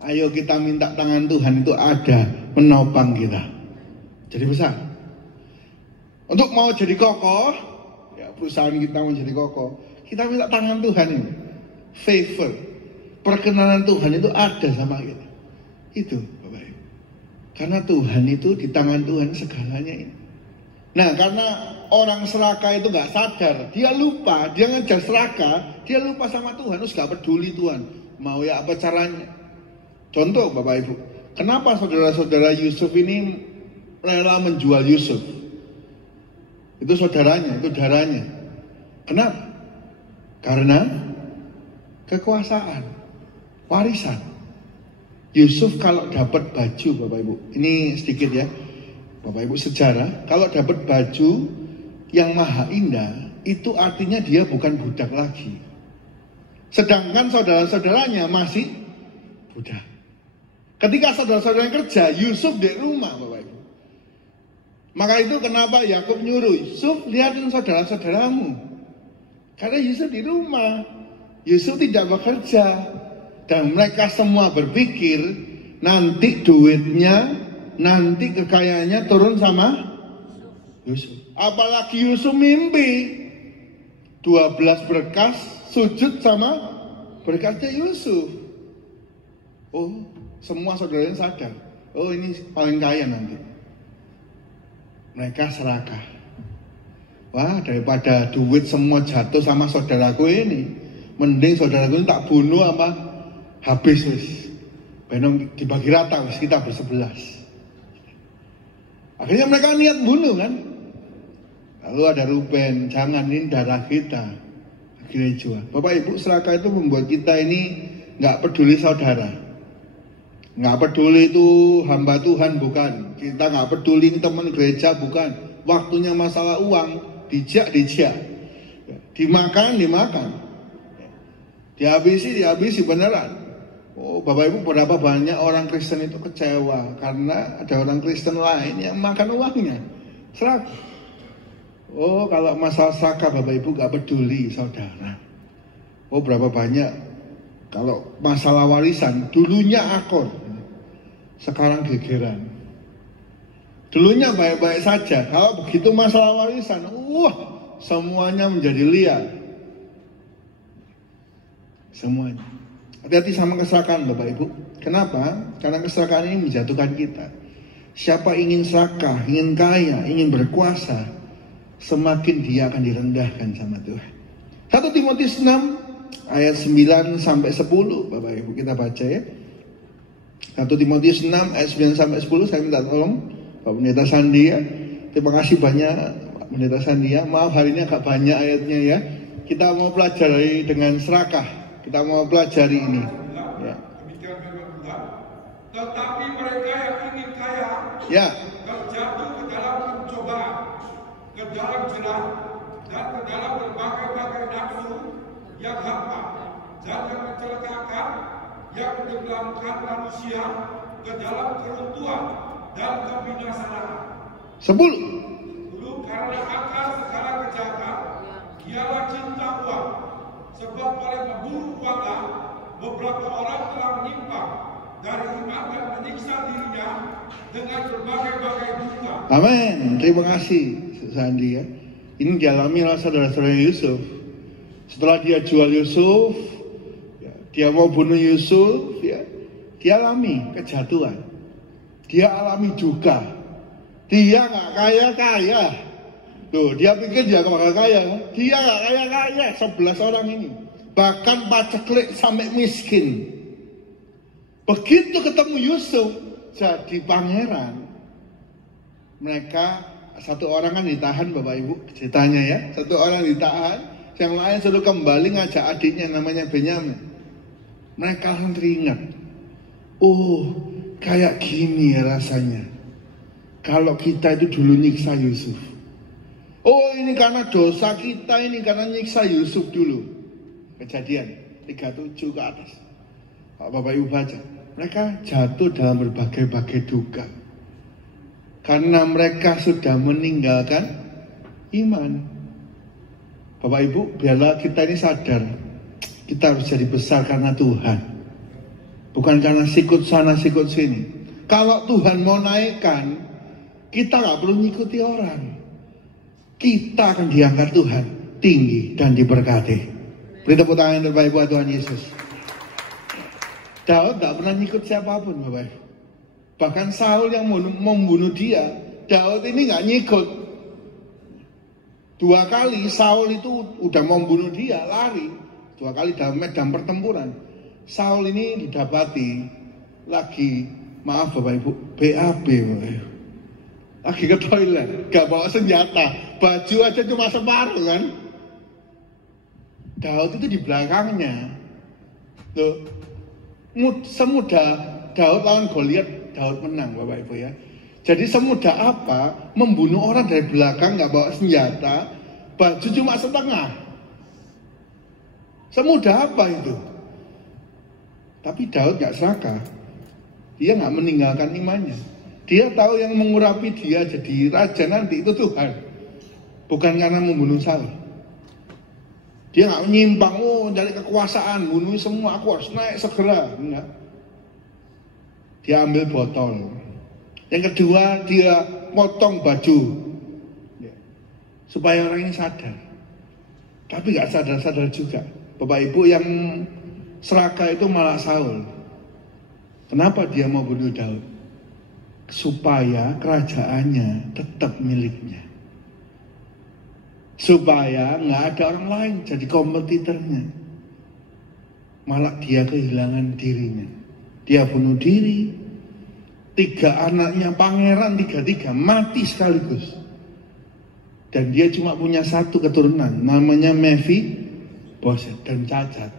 ayo kita minta tangan Tuhan itu ada menopang kita. Jadi besar. Untuk mau jadi kokoh, ya perusahaan kita mau jadi kokoh, kita minta tangan Tuhan ini. Favor, perkenanan Tuhan itu ada sama kita. Itu Bapak Ibu. Karena Tuhan itu, di tangan Tuhan segalanya ini. Nah, karena orang serakah itu gak sadar, dia lupa, dia ngejar serakah, dia lupa sama Tuhan, terus gak peduli Tuhan. Mau ya apa caranya. Contoh Bapak Ibu, kenapa saudara-saudara Yusuf ini rela menjual Yusuf? Itu saudaranya, itu darahnya. Kenapa? Karena kekuasaan, warisan. Yusuf kalau dapat baju, Bapak Ibu, ini sedikit ya, Bapak Ibu sejarah, kalau dapat baju yang maha indah, itu artinya dia bukan budak lagi. Sedangkan saudara-saudaranya masih budak. Ketika saudara-saudaranya kerja, Yusuf di rumah, Bapak Ibu. Maka itu kenapa Yakub nyuruh, Yusuf lihatin saudara-saudaramu. Karena Yusuf di rumah, Yusuf tidak bekerja. Dan mereka semua berpikir nanti duitnya, nanti kekayaannya turun sama Yusuf. Apalagi Yusuf mimpi 12 berkas sujud sama berkasnya Yusuf. Oh, semua saudaranya sadar. Oh, ini paling kaya nanti. Mereka serakah. Wah, daripada duit semua jatuh sama saudaraku ini, mending saudaraku ini tak bunuh apa? Habis wis, benong dibagi rata wis, kita bersebelas. Akhirnya mereka niat bunuh kan. Lalu ada Ruben, jangan, ini darah kita. Akhirnya jual. Bapak Ibu, serakah itu membuat kita ini nggak peduli saudara, nggak peduli itu hamba Tuhan, bukan. Kita nggak peduli ini teman gereja, bukan. Waktunya masalah uang, dijak, dimakan, dihabisi beneran. Oh, Bapak Ibu, berapa banyak orang Kristen itu kecewa karena ada orang Kristen lain yang makan uangnya. Serakah. Oh, kalau masalah serakah Bapak Ibu gak peduli saudara. Oh, berapa banyak kalau masalah warisan, dulunya akor, sekarang gegeran. Dulunya baik-baik saja, kalau begitu masalah warisan, semuanya menjadi liar. Semuanya. Hati-hati sama keserakahan Bapak Ibu. Kenapa? Karena keserakahan ini menjatuhkan kita. Siapa ingin serakah, ingin kaya, ingin berkuasa, semakin dia akan direndahkan sama Tuhan. 1 Timotius 6 ayat 9 sampai 10, Bapak Ibu kita baca ya. 1 Timotius 6 ayat 9 sampai 10, saya minta tolong Pak Pendeta Sandi ya. Terima kasih banyak Pak Pendeta Sandi ya. Maaf hari ini agak banyak ayatnya ya. Kita mau pelajari dengan serakah. Kita mau pelajari ini. Ya. Demikian firman Tuhan. Tetapi mereka yang ingin kaya, ya, terjatuh ke dalam pencobaan, ke dalam jerat, dan ke dalam berbagai-bagai nafsu yang hampa, dan yang mencelakakan, yang menenggelamkan manusia ke dalam keruntuhan dan kebinasaan. 10. Karena akar segala kejahatan ialah cinta uang. Sebab oleh memburu uanglah beberapa orang telah menyimpang dari iman dan menyiksa dirinya dengan berbagai-bagai duka. Amin. Terima kasih Sandi ya. Ini dialami oleh saudara-saudara Yusuf. Setelah dia jual Yusuf, ya, dia mau bunuh Yusuf, ya, dia alami kejatuhan. Dia alami duka. Dia nggak kaya-kaya. Tuh, dia pikir dia bakal kaya. Dia gak kaya-kaya, 11 orang ini. Bahkan paceklik sampai miskin. Begitu ketemu Yusuf, jadi pangeran. Mereka, satu orang kan ditahan Bapak Ibu, ceritanya ya. Satu orang ditahan, yang lain suruh kembali ngajak adiknya namanya Benyamin. Mereka langsung teringat. Oh, kayak gini ya rasanya. Kalau kita itu dulu nyiksa Yusuf. Oh, ini karena dosa kita, ini karena nyiksa Yusuf dulu. Kejadian 37 ke atas. Bapak Ibu baca. Mereka jatuh dalam berbagai-bagai duka. Karena mereka sudah meninggalkan iman. Bapak Ibu, biarlah kita ini sadar. Kita harus jadi besar karena Tuhan. Bukan karena sikut sana, sikut sini. Kalau Tuhan mau naikkan, kita gak perlu ngikuti orang. Kita akan diangkat Tuhan tinggi dan diberkati. Beri tepuk tangan terbaik buat Tuhan Yesus. Daud tak pernah ngikut siapapun Bapak Ibu. Bahkan Saul yang membunuh dia, Daud ini nggak nyikut. 2 kali Saul itu udah membunuh dia, lari. 2 kali dalam medan pertempuran. Saul ini didapati lagi, maaf Bapak Ibu, BAB Bapak Ibu. Lagi ke toilet, gak bawa senjata, baju aja cuma separuh kan. Daud itu di belakangnya. Tuh, semudah Daud lawan Goliat, Daud menang Bapak Ibu ya. Jadi semudah apa membunuh orang dari belakang gak bawa senjata, baju cuma setengah. Semudah apa itu? Tapi Daud gak serakah. Dia gak meninggalkan imannya. Dia tahu yang mengurapi dia jadi raja nanti itu Tuhan. Bukan karena membunuh Saul. Dia gak menyimpang, dari kekuasaan, bunuh semua, aku harus naik segera. Enggak. Dia ambil botol. Yang kedua, dia potong baju. Supaya orang ini sadar. Tapi gak sadar-sadar juga. Bapak Ibu yang serakah itu malah Saul. Kenapa dia mau bunuh Daud? Supaya kerajaannya tetap miliknya. Supaya nggak ada orang lain jadi kompetitornya. Malah dia kehilangan dirinya. Dia bunuh diri. 3 anaknya pangeran, 3 mati sekaligus. Dan dia cuma punya 1 keturunan, namanya Mephiboset, dan cacat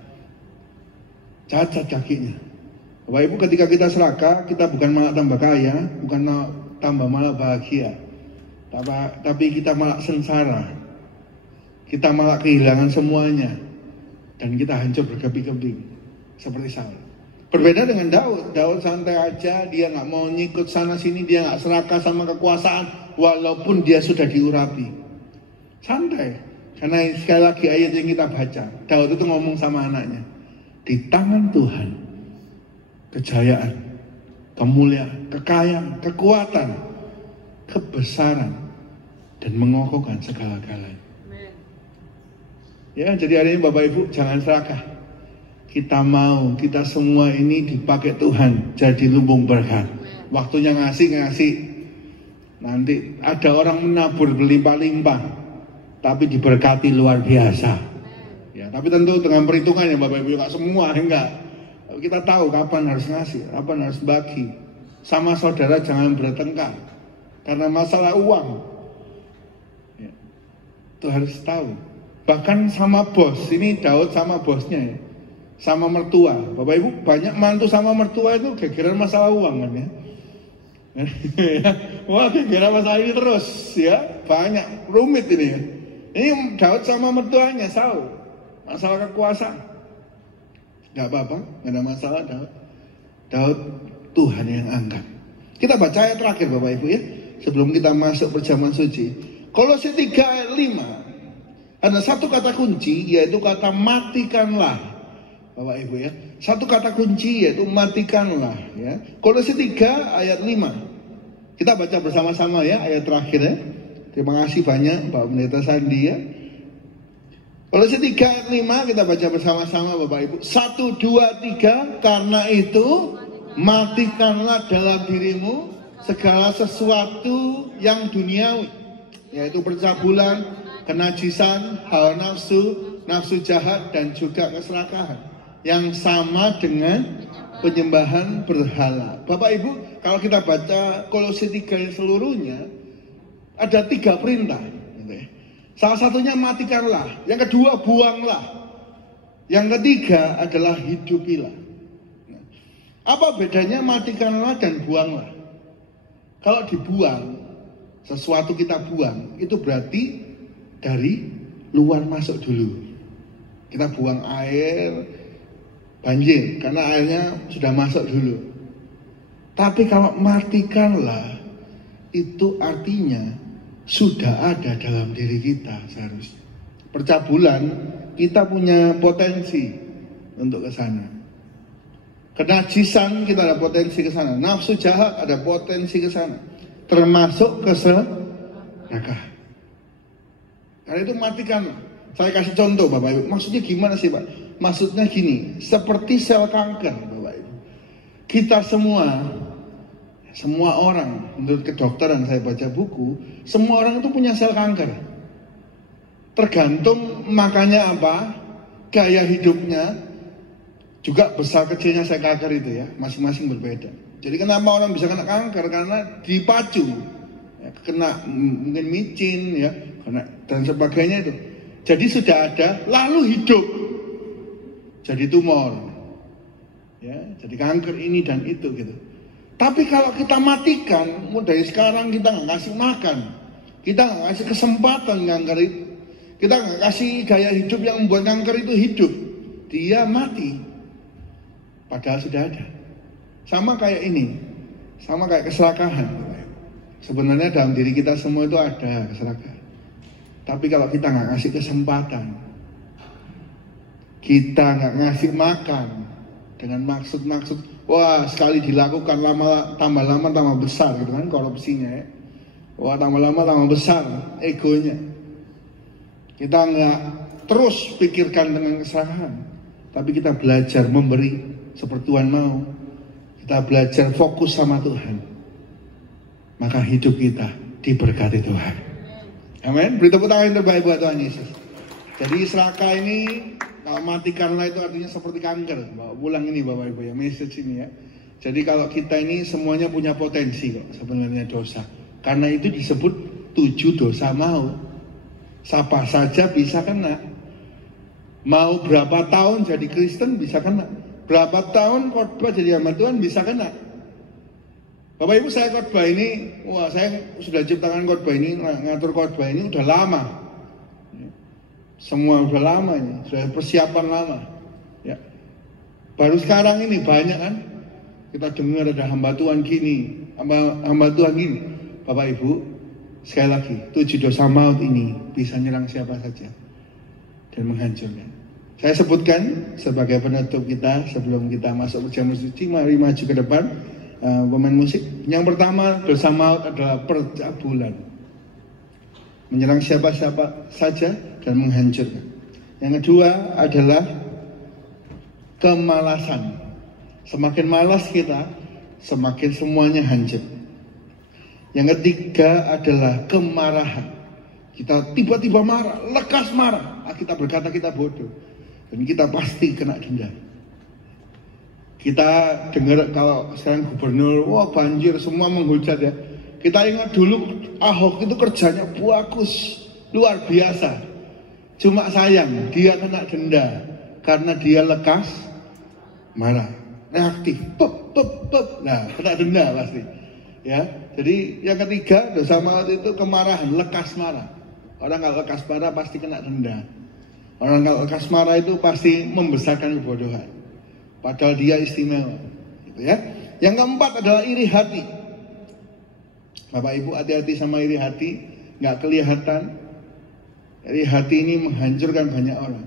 kakinya. Bapak Ibu, ketika kita serakah, kita bukan malah tambah kaya, bukan tambah malah bahagia, tapi kita malah sengsara. Kita malah kehilangan semuanya, dan kita hancur berkeping-keping seperti Saul. Berbeda dengan Daud. Daud santai aja, dia nggak mau nyikut sana sini, dia nggak serakah sama kekuasaan, walaupun dia sudah diurapi. Santai, karena sekali lagi ayat yang kita baca, Daud itu ngomong sama anaknya, di tangan Tuhan kejayaan, kemuliaan, kekayaan, kekuatan, kebesaran, dan mengokohkan segala-galanya. Ya, jadi hari ini Bapak Ibu jangan serakah. Kita mau, kita semua ini dipakai Tuhan jadi lumbung berkat. Waktunya ngasih. Nanti ada orang menabur berlimpah-limpah, tapi diberkati luar biasa. Ya, tapi tentu dengan perhitungan ya Bapak Ibu, gak semua, enggak. Kita tahu kapan harus ngasih, kapan harus bagi. Sama saudara jangan bertengkar karena masalah uang. Ya, itu harus tahu. Bahkan sama bos, ini Daud sama bosnya ya, sama mertua. Bapak Ibu, banyak mantu sama mertua itu gegeran masalah uang kan ya. Wah, gegeran masalah ini terus ya, banyak rumit ini ya. Ini Daud sama mertuanya Saul, masalah kekuasaan. Gak apa-apa, gak ada masalah Daud. Daud Tuhan yang angkat. Kita baca ayat terakhir Bapak Ibu ya, sebelum kita masuk perjamuan suci. Kolose 3 ayat 5. Ada 1 kata kunci, yaitu kata matikanlah. Bapak Ibu ya, 1 kata kunci yaitu matikanlah ya. Kolose 3 ayat 5. Kita baca bersama-sama ya ayat terakhir ya. Terima kasih banyak Pak Pendeta Sandi ya. Kolose 3 ayat 5 kita baca bersama-sama Bapak Ibu. 1, 2, 3. Karena itu matikanlah dalam dirimu segala sesuatu yang duniawi, yaitu percabulan, kenajisan, hawa nafsu, nafsu jahat, dan juga keserakahan yang sama dengan penyembahan berhala. Bapak Ibu, kalau kita baca Kolose 3 seluruhnya, ada 3 perintah. Salah satunya matikanlah, yang kedua buanglah, yang ketiga adalah hidupilah. Apa bedanya matikanlah dan buanglah? Kalau dibuang, sesuatu kita buang, itu berarti dari luar masuk dulu. Kita buang air, banjir, karena airnya sudah masuk dulu. Tapi kalau matikanlah, itu artinya sudah ada dalam diri kita seharusnya. Percabulan, kita punya potensi untuk ke sana. Kenajisan, kita ada potensi ke sana. Nafsu jahat ada potensi ke sana. Termasuk keserakahan. Karena itu matikanlah. Saya kasih contoh Bapak Ibu. Maksudnya gimana sih Pak? Maksudnya gini, seperti sel kanker Bapak Ibu. Kita semua semua orang, menurut kedokteran saya baca buku, semua orang itu punya sel kanker. Tergantung makannya apa, gaya hidupnya, juga besar kecilnya sel kanker itu ya, masing-masing berbeda. Jadi kenapa orang bisa kena kanker? Karena dipacu, ya, kena mungkin micin ya, dan sebagainya itu. Jadi sudah ada, lalu hidup, jadi tumor, ya, jadi kanker ini dan itu gitu. Tapi kalau kita matikan, dari sekarang kita nggak kasih makan, kita nggak kasih kesempatan kanker itu, kita nggak kasih gaya hidup yang membuat kanker itu hidup, dia mati. Padahal sudah ada. Sama kayak ini, sama kayak keserakahan. Sebenarnya dalam diri kita semua itu ada keserakahan. Tapi kalau kita nggak kasih kesempatan, kita nggak ngasih makan dengan maksud-maksud. Wah, sekali dilakukan tambah lama tambah besar gitu kan korupsinya ya. Wah, tambah lama tambah besar egonya. Kita nggak terus pikirkan dengan kesalahan, tapi kita belajar memberi seperti Tuhan mau. Kita belajar fokus sama Tuhan. Maka hidup kita diberkati Tuhan. Amin. Beri tepuk tangan yang terbaik buat Tuhan Yesus. Jadi serakah ini, kalau matikanlah itu artinya seperti kanker. Bawa pulang ini Bapak Ibu ya, message ini ya. Jadi kalau kita ini semuanya punya potensi kok sebenarnya dosa. Karena itu disebut 7 dosa maut. Siapa saja bisa kena. Mau berapa tahun jadi Kristen bisa kena. Berapa tahun khotbah jadi hamba Tuhan bisa kena. Bapak Ibu, saya khotbah ini, wah saya sudah ciptakan khotbah ini, ngatur khotbah ini udah lama. Semua udah lama ini, sudah persiapan lama. Ya. Baru sekarang ini banyak kan, kita dengar ada hamba Tuhan gini, hamba Tuhan gini. Bapak Ibu, sekali lagi, 7 dosa maut ini bisa nyerang siapa saja dan menghancurkan. Saya sebutkan sebagai penutup kita sebelum kita masuk ke jam suci. Mari maju ke depan, pemain musik. Yang pertama, dosa maut adalah percabulan, menyerang siapa-siapa saja dan menghancurkan. Yang kedua adalah kemalasan. Semakin malas kita, semakin semuanya hancur. Yang ketiga adalah kemarahan. Kita tiba-tiba marah, lekas marah. Kita berkata kita bodoh. Dan kita pasti kena denda. Kita dengar kalau sekarang gubernur, wah banjir semua menghujat ya. Kita ingat dulu Ahok itu kerjanya bagus, luar biasa. Cuma sayang dia kena denda karena dia lekas marah, reaktif, nah kena denda pasti. Ya, jadi yang ketiga dosa maut itu kemarahan, lekas marah. Orang kalau lekas marah pasti kena denda. Orang kalau lekas marah itu pasti membesarkan kebodohan. Padahal dia istimewa. Gitu ya. Yang keempat adalah iri hati. Bapak Ibu hati-hati sama iri hati. Nggak kelihatan. Iri hati ini menghancurkan banyak orang.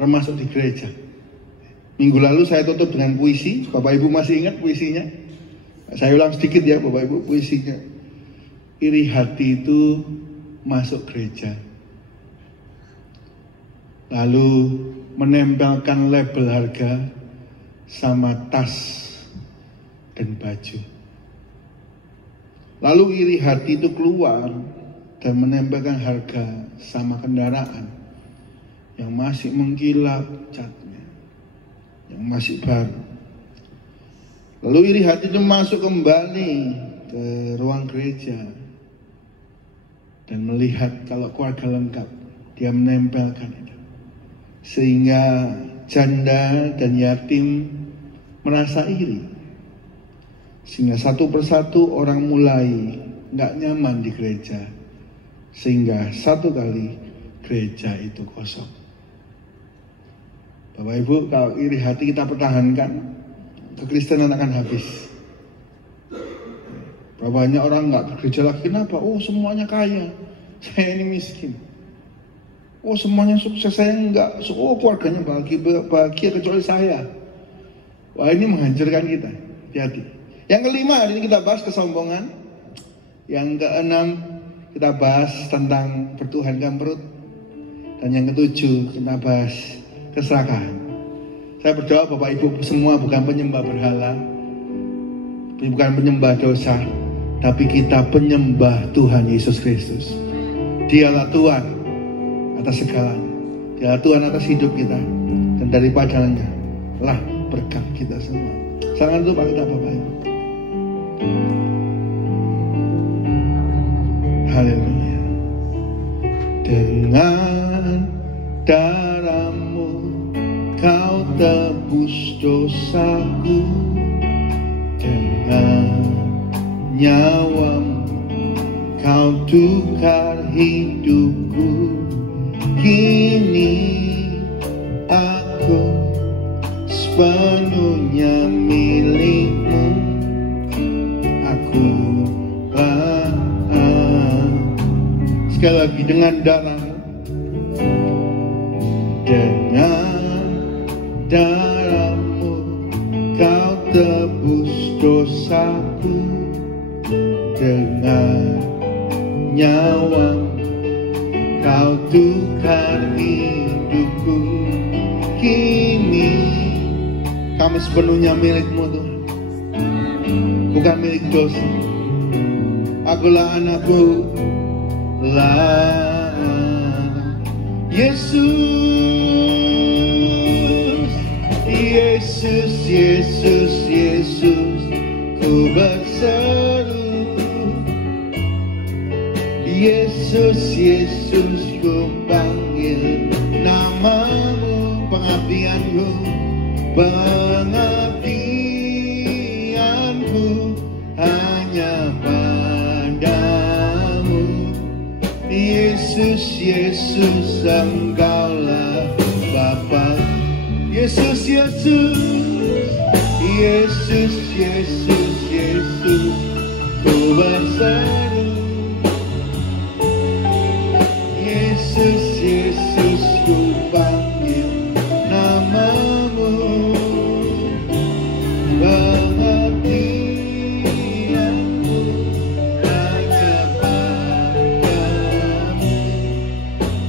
Termasuk di gereja. Minggu lalu saya tutup dengan puisi. Bapak Ibu masih ingat puisinya? Saya ulang sedikit ya Bapak Ibu puisinya. Iri hati itu masuk gereja. Lalu menempelkan label harga sama tas dan baju. Lalu iri hati itu keluar dan menempelkan harga sama kendaraan yang masih mengkilap catnya, yang masih baru. Lalu iri hati itu masuk kembali ke ruang gereja dan melihat kalau keluarga lengkap, dia menempelkan itu. Sehingga janda dan yatim merasa iri. Sehingga satu persatu orang mulai gak nyaman di gereja. Sehingga satu kali gereja itu kosong. Bapak Ibu, kalau iri hati kita pertahankan, kekristenan akan habis. Berapa banyak orang gak ke gereja lagi, kenapa? Oh semuanya kaya, saya ini miskin. Oh semuanya sukses, saya enggak. Oh keluarganya bahagia kecuali saya. Wah ini menghancurkan kita. Hati-hati. Yang kelima hari ini kita bahas kesombongan. Yang keenam kita bahas tentang bertuhankan perut. Dan yang ketujuh kita bahas keserakahan. Saya berdoa Bapak Ibu semua bukan penyembah berhala, bukan penyembah dosa, tapi kita penyembah Tuhan Yesus Kristus. Dialah Tuhan atas segalanya, Dialah Tuhan atas hidup kita, dan daripadanya lah berkat kita semua. Jangan lupa kita Bapak Ibu. Haleluya. Dengan darah-Mu Kau tebus dosaku, dengan nyawa-Mu Kau tukar hidupku. Kini aku sepenuhnya milik-Mu. Aku sekali lagi, dengan darah-Mu, dengan darah-Mu Kau tebus dosaku, dengan nyawa-Mu Kau tukar hidupku. Kini kami sepenuhnya milik-Mu Tuhan, bukan milik dosa. Akulah anakmu lah Yesus, Yesus, Yesus, Yesus, ku berseru. Yesus, Yesus, ku panggil nama-Mu. Pengabdianku, pengabdianku hanya padamu. Yesus, Yesus, Engkaulah Bapa. Yesus, Yesus, Yesus, Yesus, Yesus, ku berseru. Yesus, Yesus, ku panggil nama-Mu. Pengabdianku hanya padamu.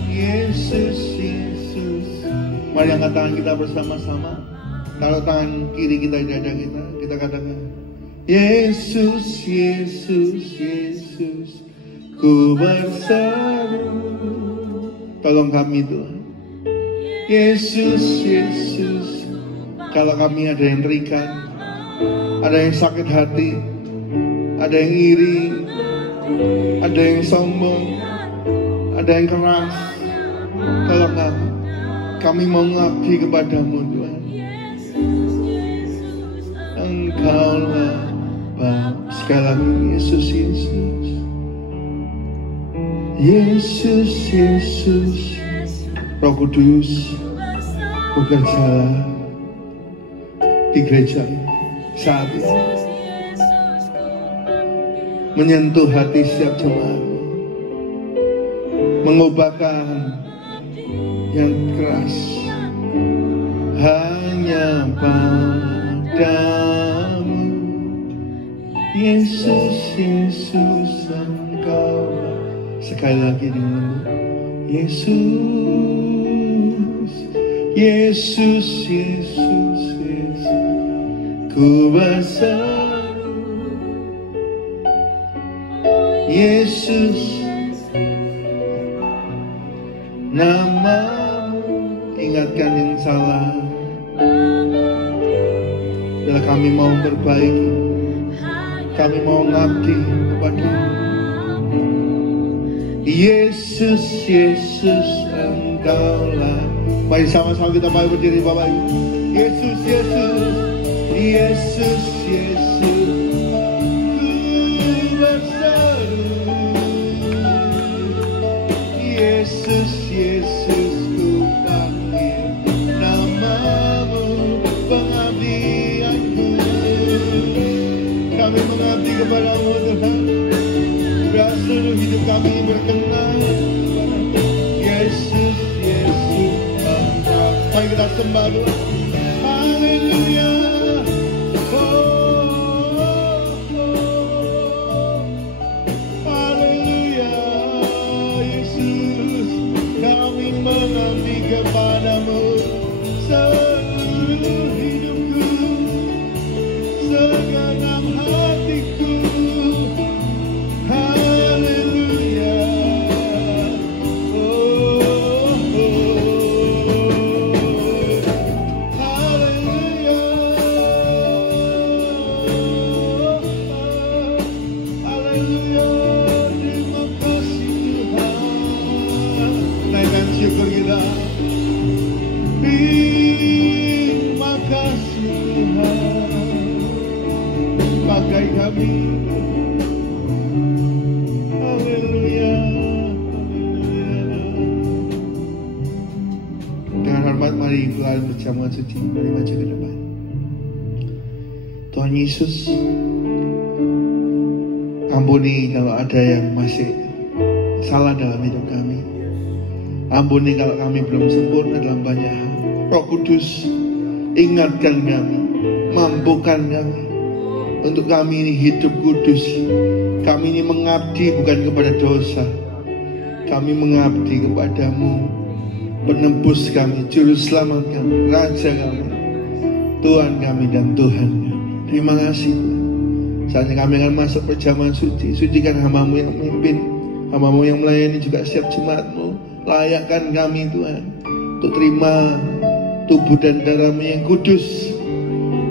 Yesus, Yesus. Mari angkat tangan kita bersama-sama. Taruh tangan kiri kita di dada kita. Kita katakan, Yesus, Yesus, Yesus, ku berseru. Tolong kami Tuhan. Yesus, Yesus, kalau kami ada yang terikat, ada yang sakit hati, ada yang iri, ada yang sombong, ada yang keras, tolong kami mau mengabdi kepadamu Tuhan. Engkaulah Bapa. Sekali lagi, Yesus, Yesus, Yesus, Yesus, Roh Kudus bekerjalah di gereja saat ini, menyentuh hati setiap jemaat, mengubahkan yang keras hanya padamu. Yesus, Yesus, Engkau. Sekali lagi dengan Yesus, Yesus, Yesus, Yesus, ku berseru. Yesus, nama-Mu, ingatkan yang salah. Bila kami mau berbaiki, kami mau ngabdi kepada-Mu. Yesus, Yesus, Engkaulah. Mari sama-sama kita mari berdiri Bapak Ibu. Yesus, Yesus, Yesus, Yesus, ku berseru. Yesus, Yesus, ku panggil nama-Mu. Pengabdianku, kami mengabdi kepada-Mu Tuhan. Biar seluruh hidup kami berkenan. Yesus, Yesus, Engkau. Mari kita sembah Tuhan. Haleluya. Haleluya. Yesus, kami mengabdi kepada-Mu. Seluruh hidupku, segenap hati. menghargai kami. Haleluya. Dengan hormat mari melalui perjamuan suci, mari maju ke depan. Tuhan Yesus, ampuni kalau ada yang masih salah dalam hidup kami. Ampuni kalau kami belum sempurna dalam banyak hal. Roh Kudus, ingatkan kami, mampukan kami untuk kami ini hidup kudus. Kami ini mengabdi bukan kepada dosa, kami mengabdi kepadamu, penebus kami, juru selamat kami, raja kami, Tuhan kami dan Tuhan kami. Terima kasih Tuhan. Saatnya kami akan masuk perjamuan suci. Sucikan hamba-Mu yang memimpin, hamba-Mu yang melayani, juga setiap jemaat-Mu. Layakkan kami Tuhan untuk terima tubuh dan darah-Mu yang kudus.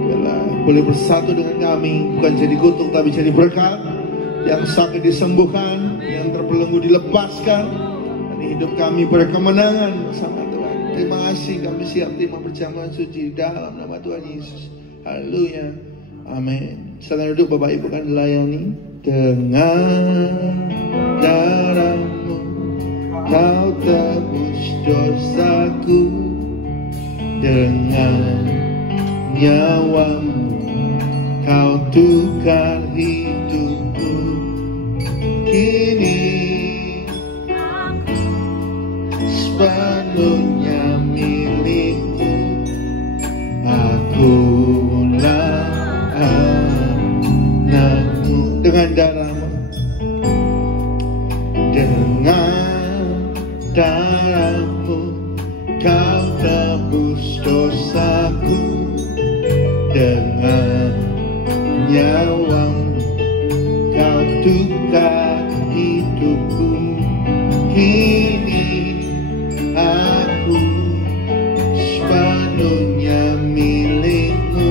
Biarlah boleh bersatu dengan kami, bukan jadi kutuk tapi jadi berkat. Yang sakit disembuhkan, yang terbelenggu dilepaskan, dan hidup kami berkemenangan bersama Tuhan. Terima kasih, kami siap terima perjamuan suci dalam nama Tuhan Yesus. Haleluya. Amin. Silakan duduk, Bapak Ibu kan dilayani. Dengan darah-Mu Kau tebus dosaku, dengan nyawa-Mu Kau tukar hidupku. Kini sepenuhnya milik-Mu. Akulah anak-Mu. Dengan darah-Mu, dengan darah-Mu Kau tebus dosaku, dengan nyawa-Mu Kau tukar hidupku. Kini aku sepenuhnya milik-Mu.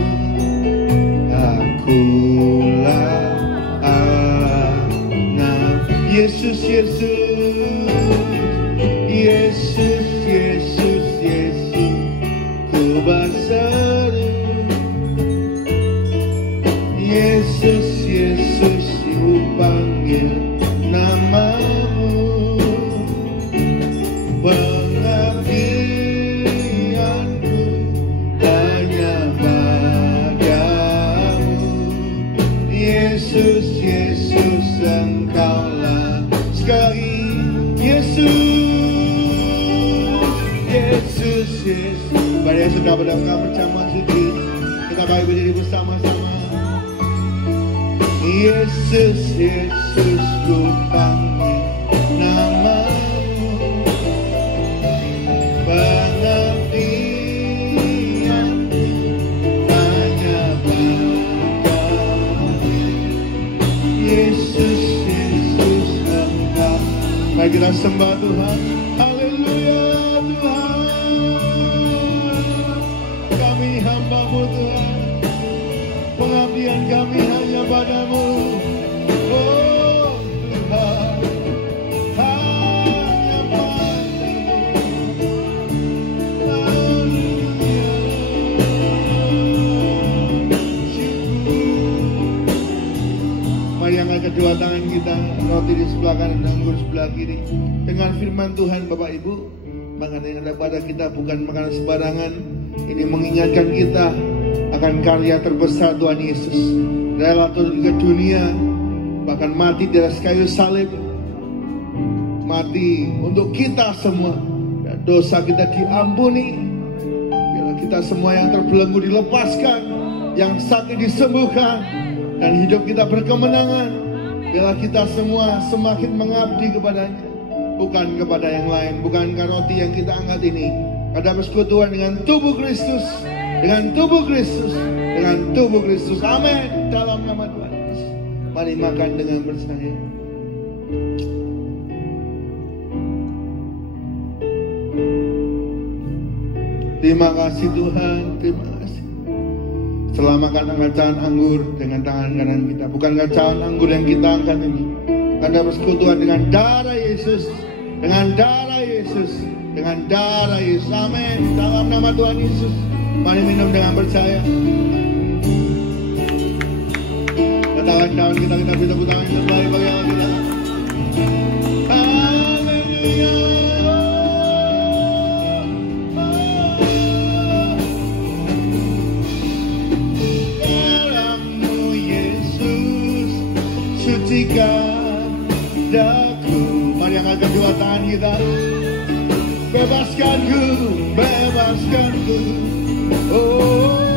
Akulah anak Yesus, Yesus, Yesus, Yesus, Yesus, ku berseru. Yesus, Yesus, ku panggil nama-Mu. Pengabdianku hanya padamu. Yesus, Yesus, Engkaulah. Sekali, Yesus, Yesus, Yesus. Mari yang sudah berdalam perjamuan suci, kita bagi berdiri bersama-sama. Yesus, Yesus, ku panggil nama-Mu. Pengabdianku hanya padamu. Yesus, Yesus, Engkau. Mari kita sembah Tuhan. Haleluya Tuhan. Kami hamba-Mu Tuhan. Pengabdian kami hanya padamu. Oh Tuhan, hanya padamu. Haleluya. Mari angkat kedua tangan kita, roti di sebelah kanan dan anggur sebelah kiri. Dengan firman Tuhan Bapak Ibu, makanan yang ada pada kita bukan makanan sembarangan. Ini mengingatkan kita akan karya terbesar Tuhan Yesus, rela turun ke dunia, bahkan mati di atas kayu salib, mati untuk kita semua, dan dosa kita diampuni. Biarlah kita semua yang terbelenggu dilepaskan, yang sakit disembuhkan, dan hidup kita berkemenangan. Biarlah kita semua semakin mengabdi kepadanya, bukan kepada yang lain, bukankah roti yang kita angkat ini ada persekutuan dengan tubuh Kristus, dengan tubuh Kristus, dengan tubuh Kristus. Amin. Dalam nama Tuhan Yesus. Mari makan dengan percaya. Terima kasih Tuhan, terima kasih. Setelah makan angkatan anggur dengan tangan kanan kita, bukan angkatan anggur yang kita angkat ini, ada persekutuan dengan darah Yesus, dengan darah Yesus, dengan darah Yesus. Amin. Dalam nama Tuhan Yesus. Mari minum dengan percaya. tangan kita bisa tepuk tangan yang terbaik bagi Allah kita. Haleluya. Darahmu Yesus sucikan daku. Mari angkat kedua tangan kita. Bebaskanku, bebaskanku. Oh.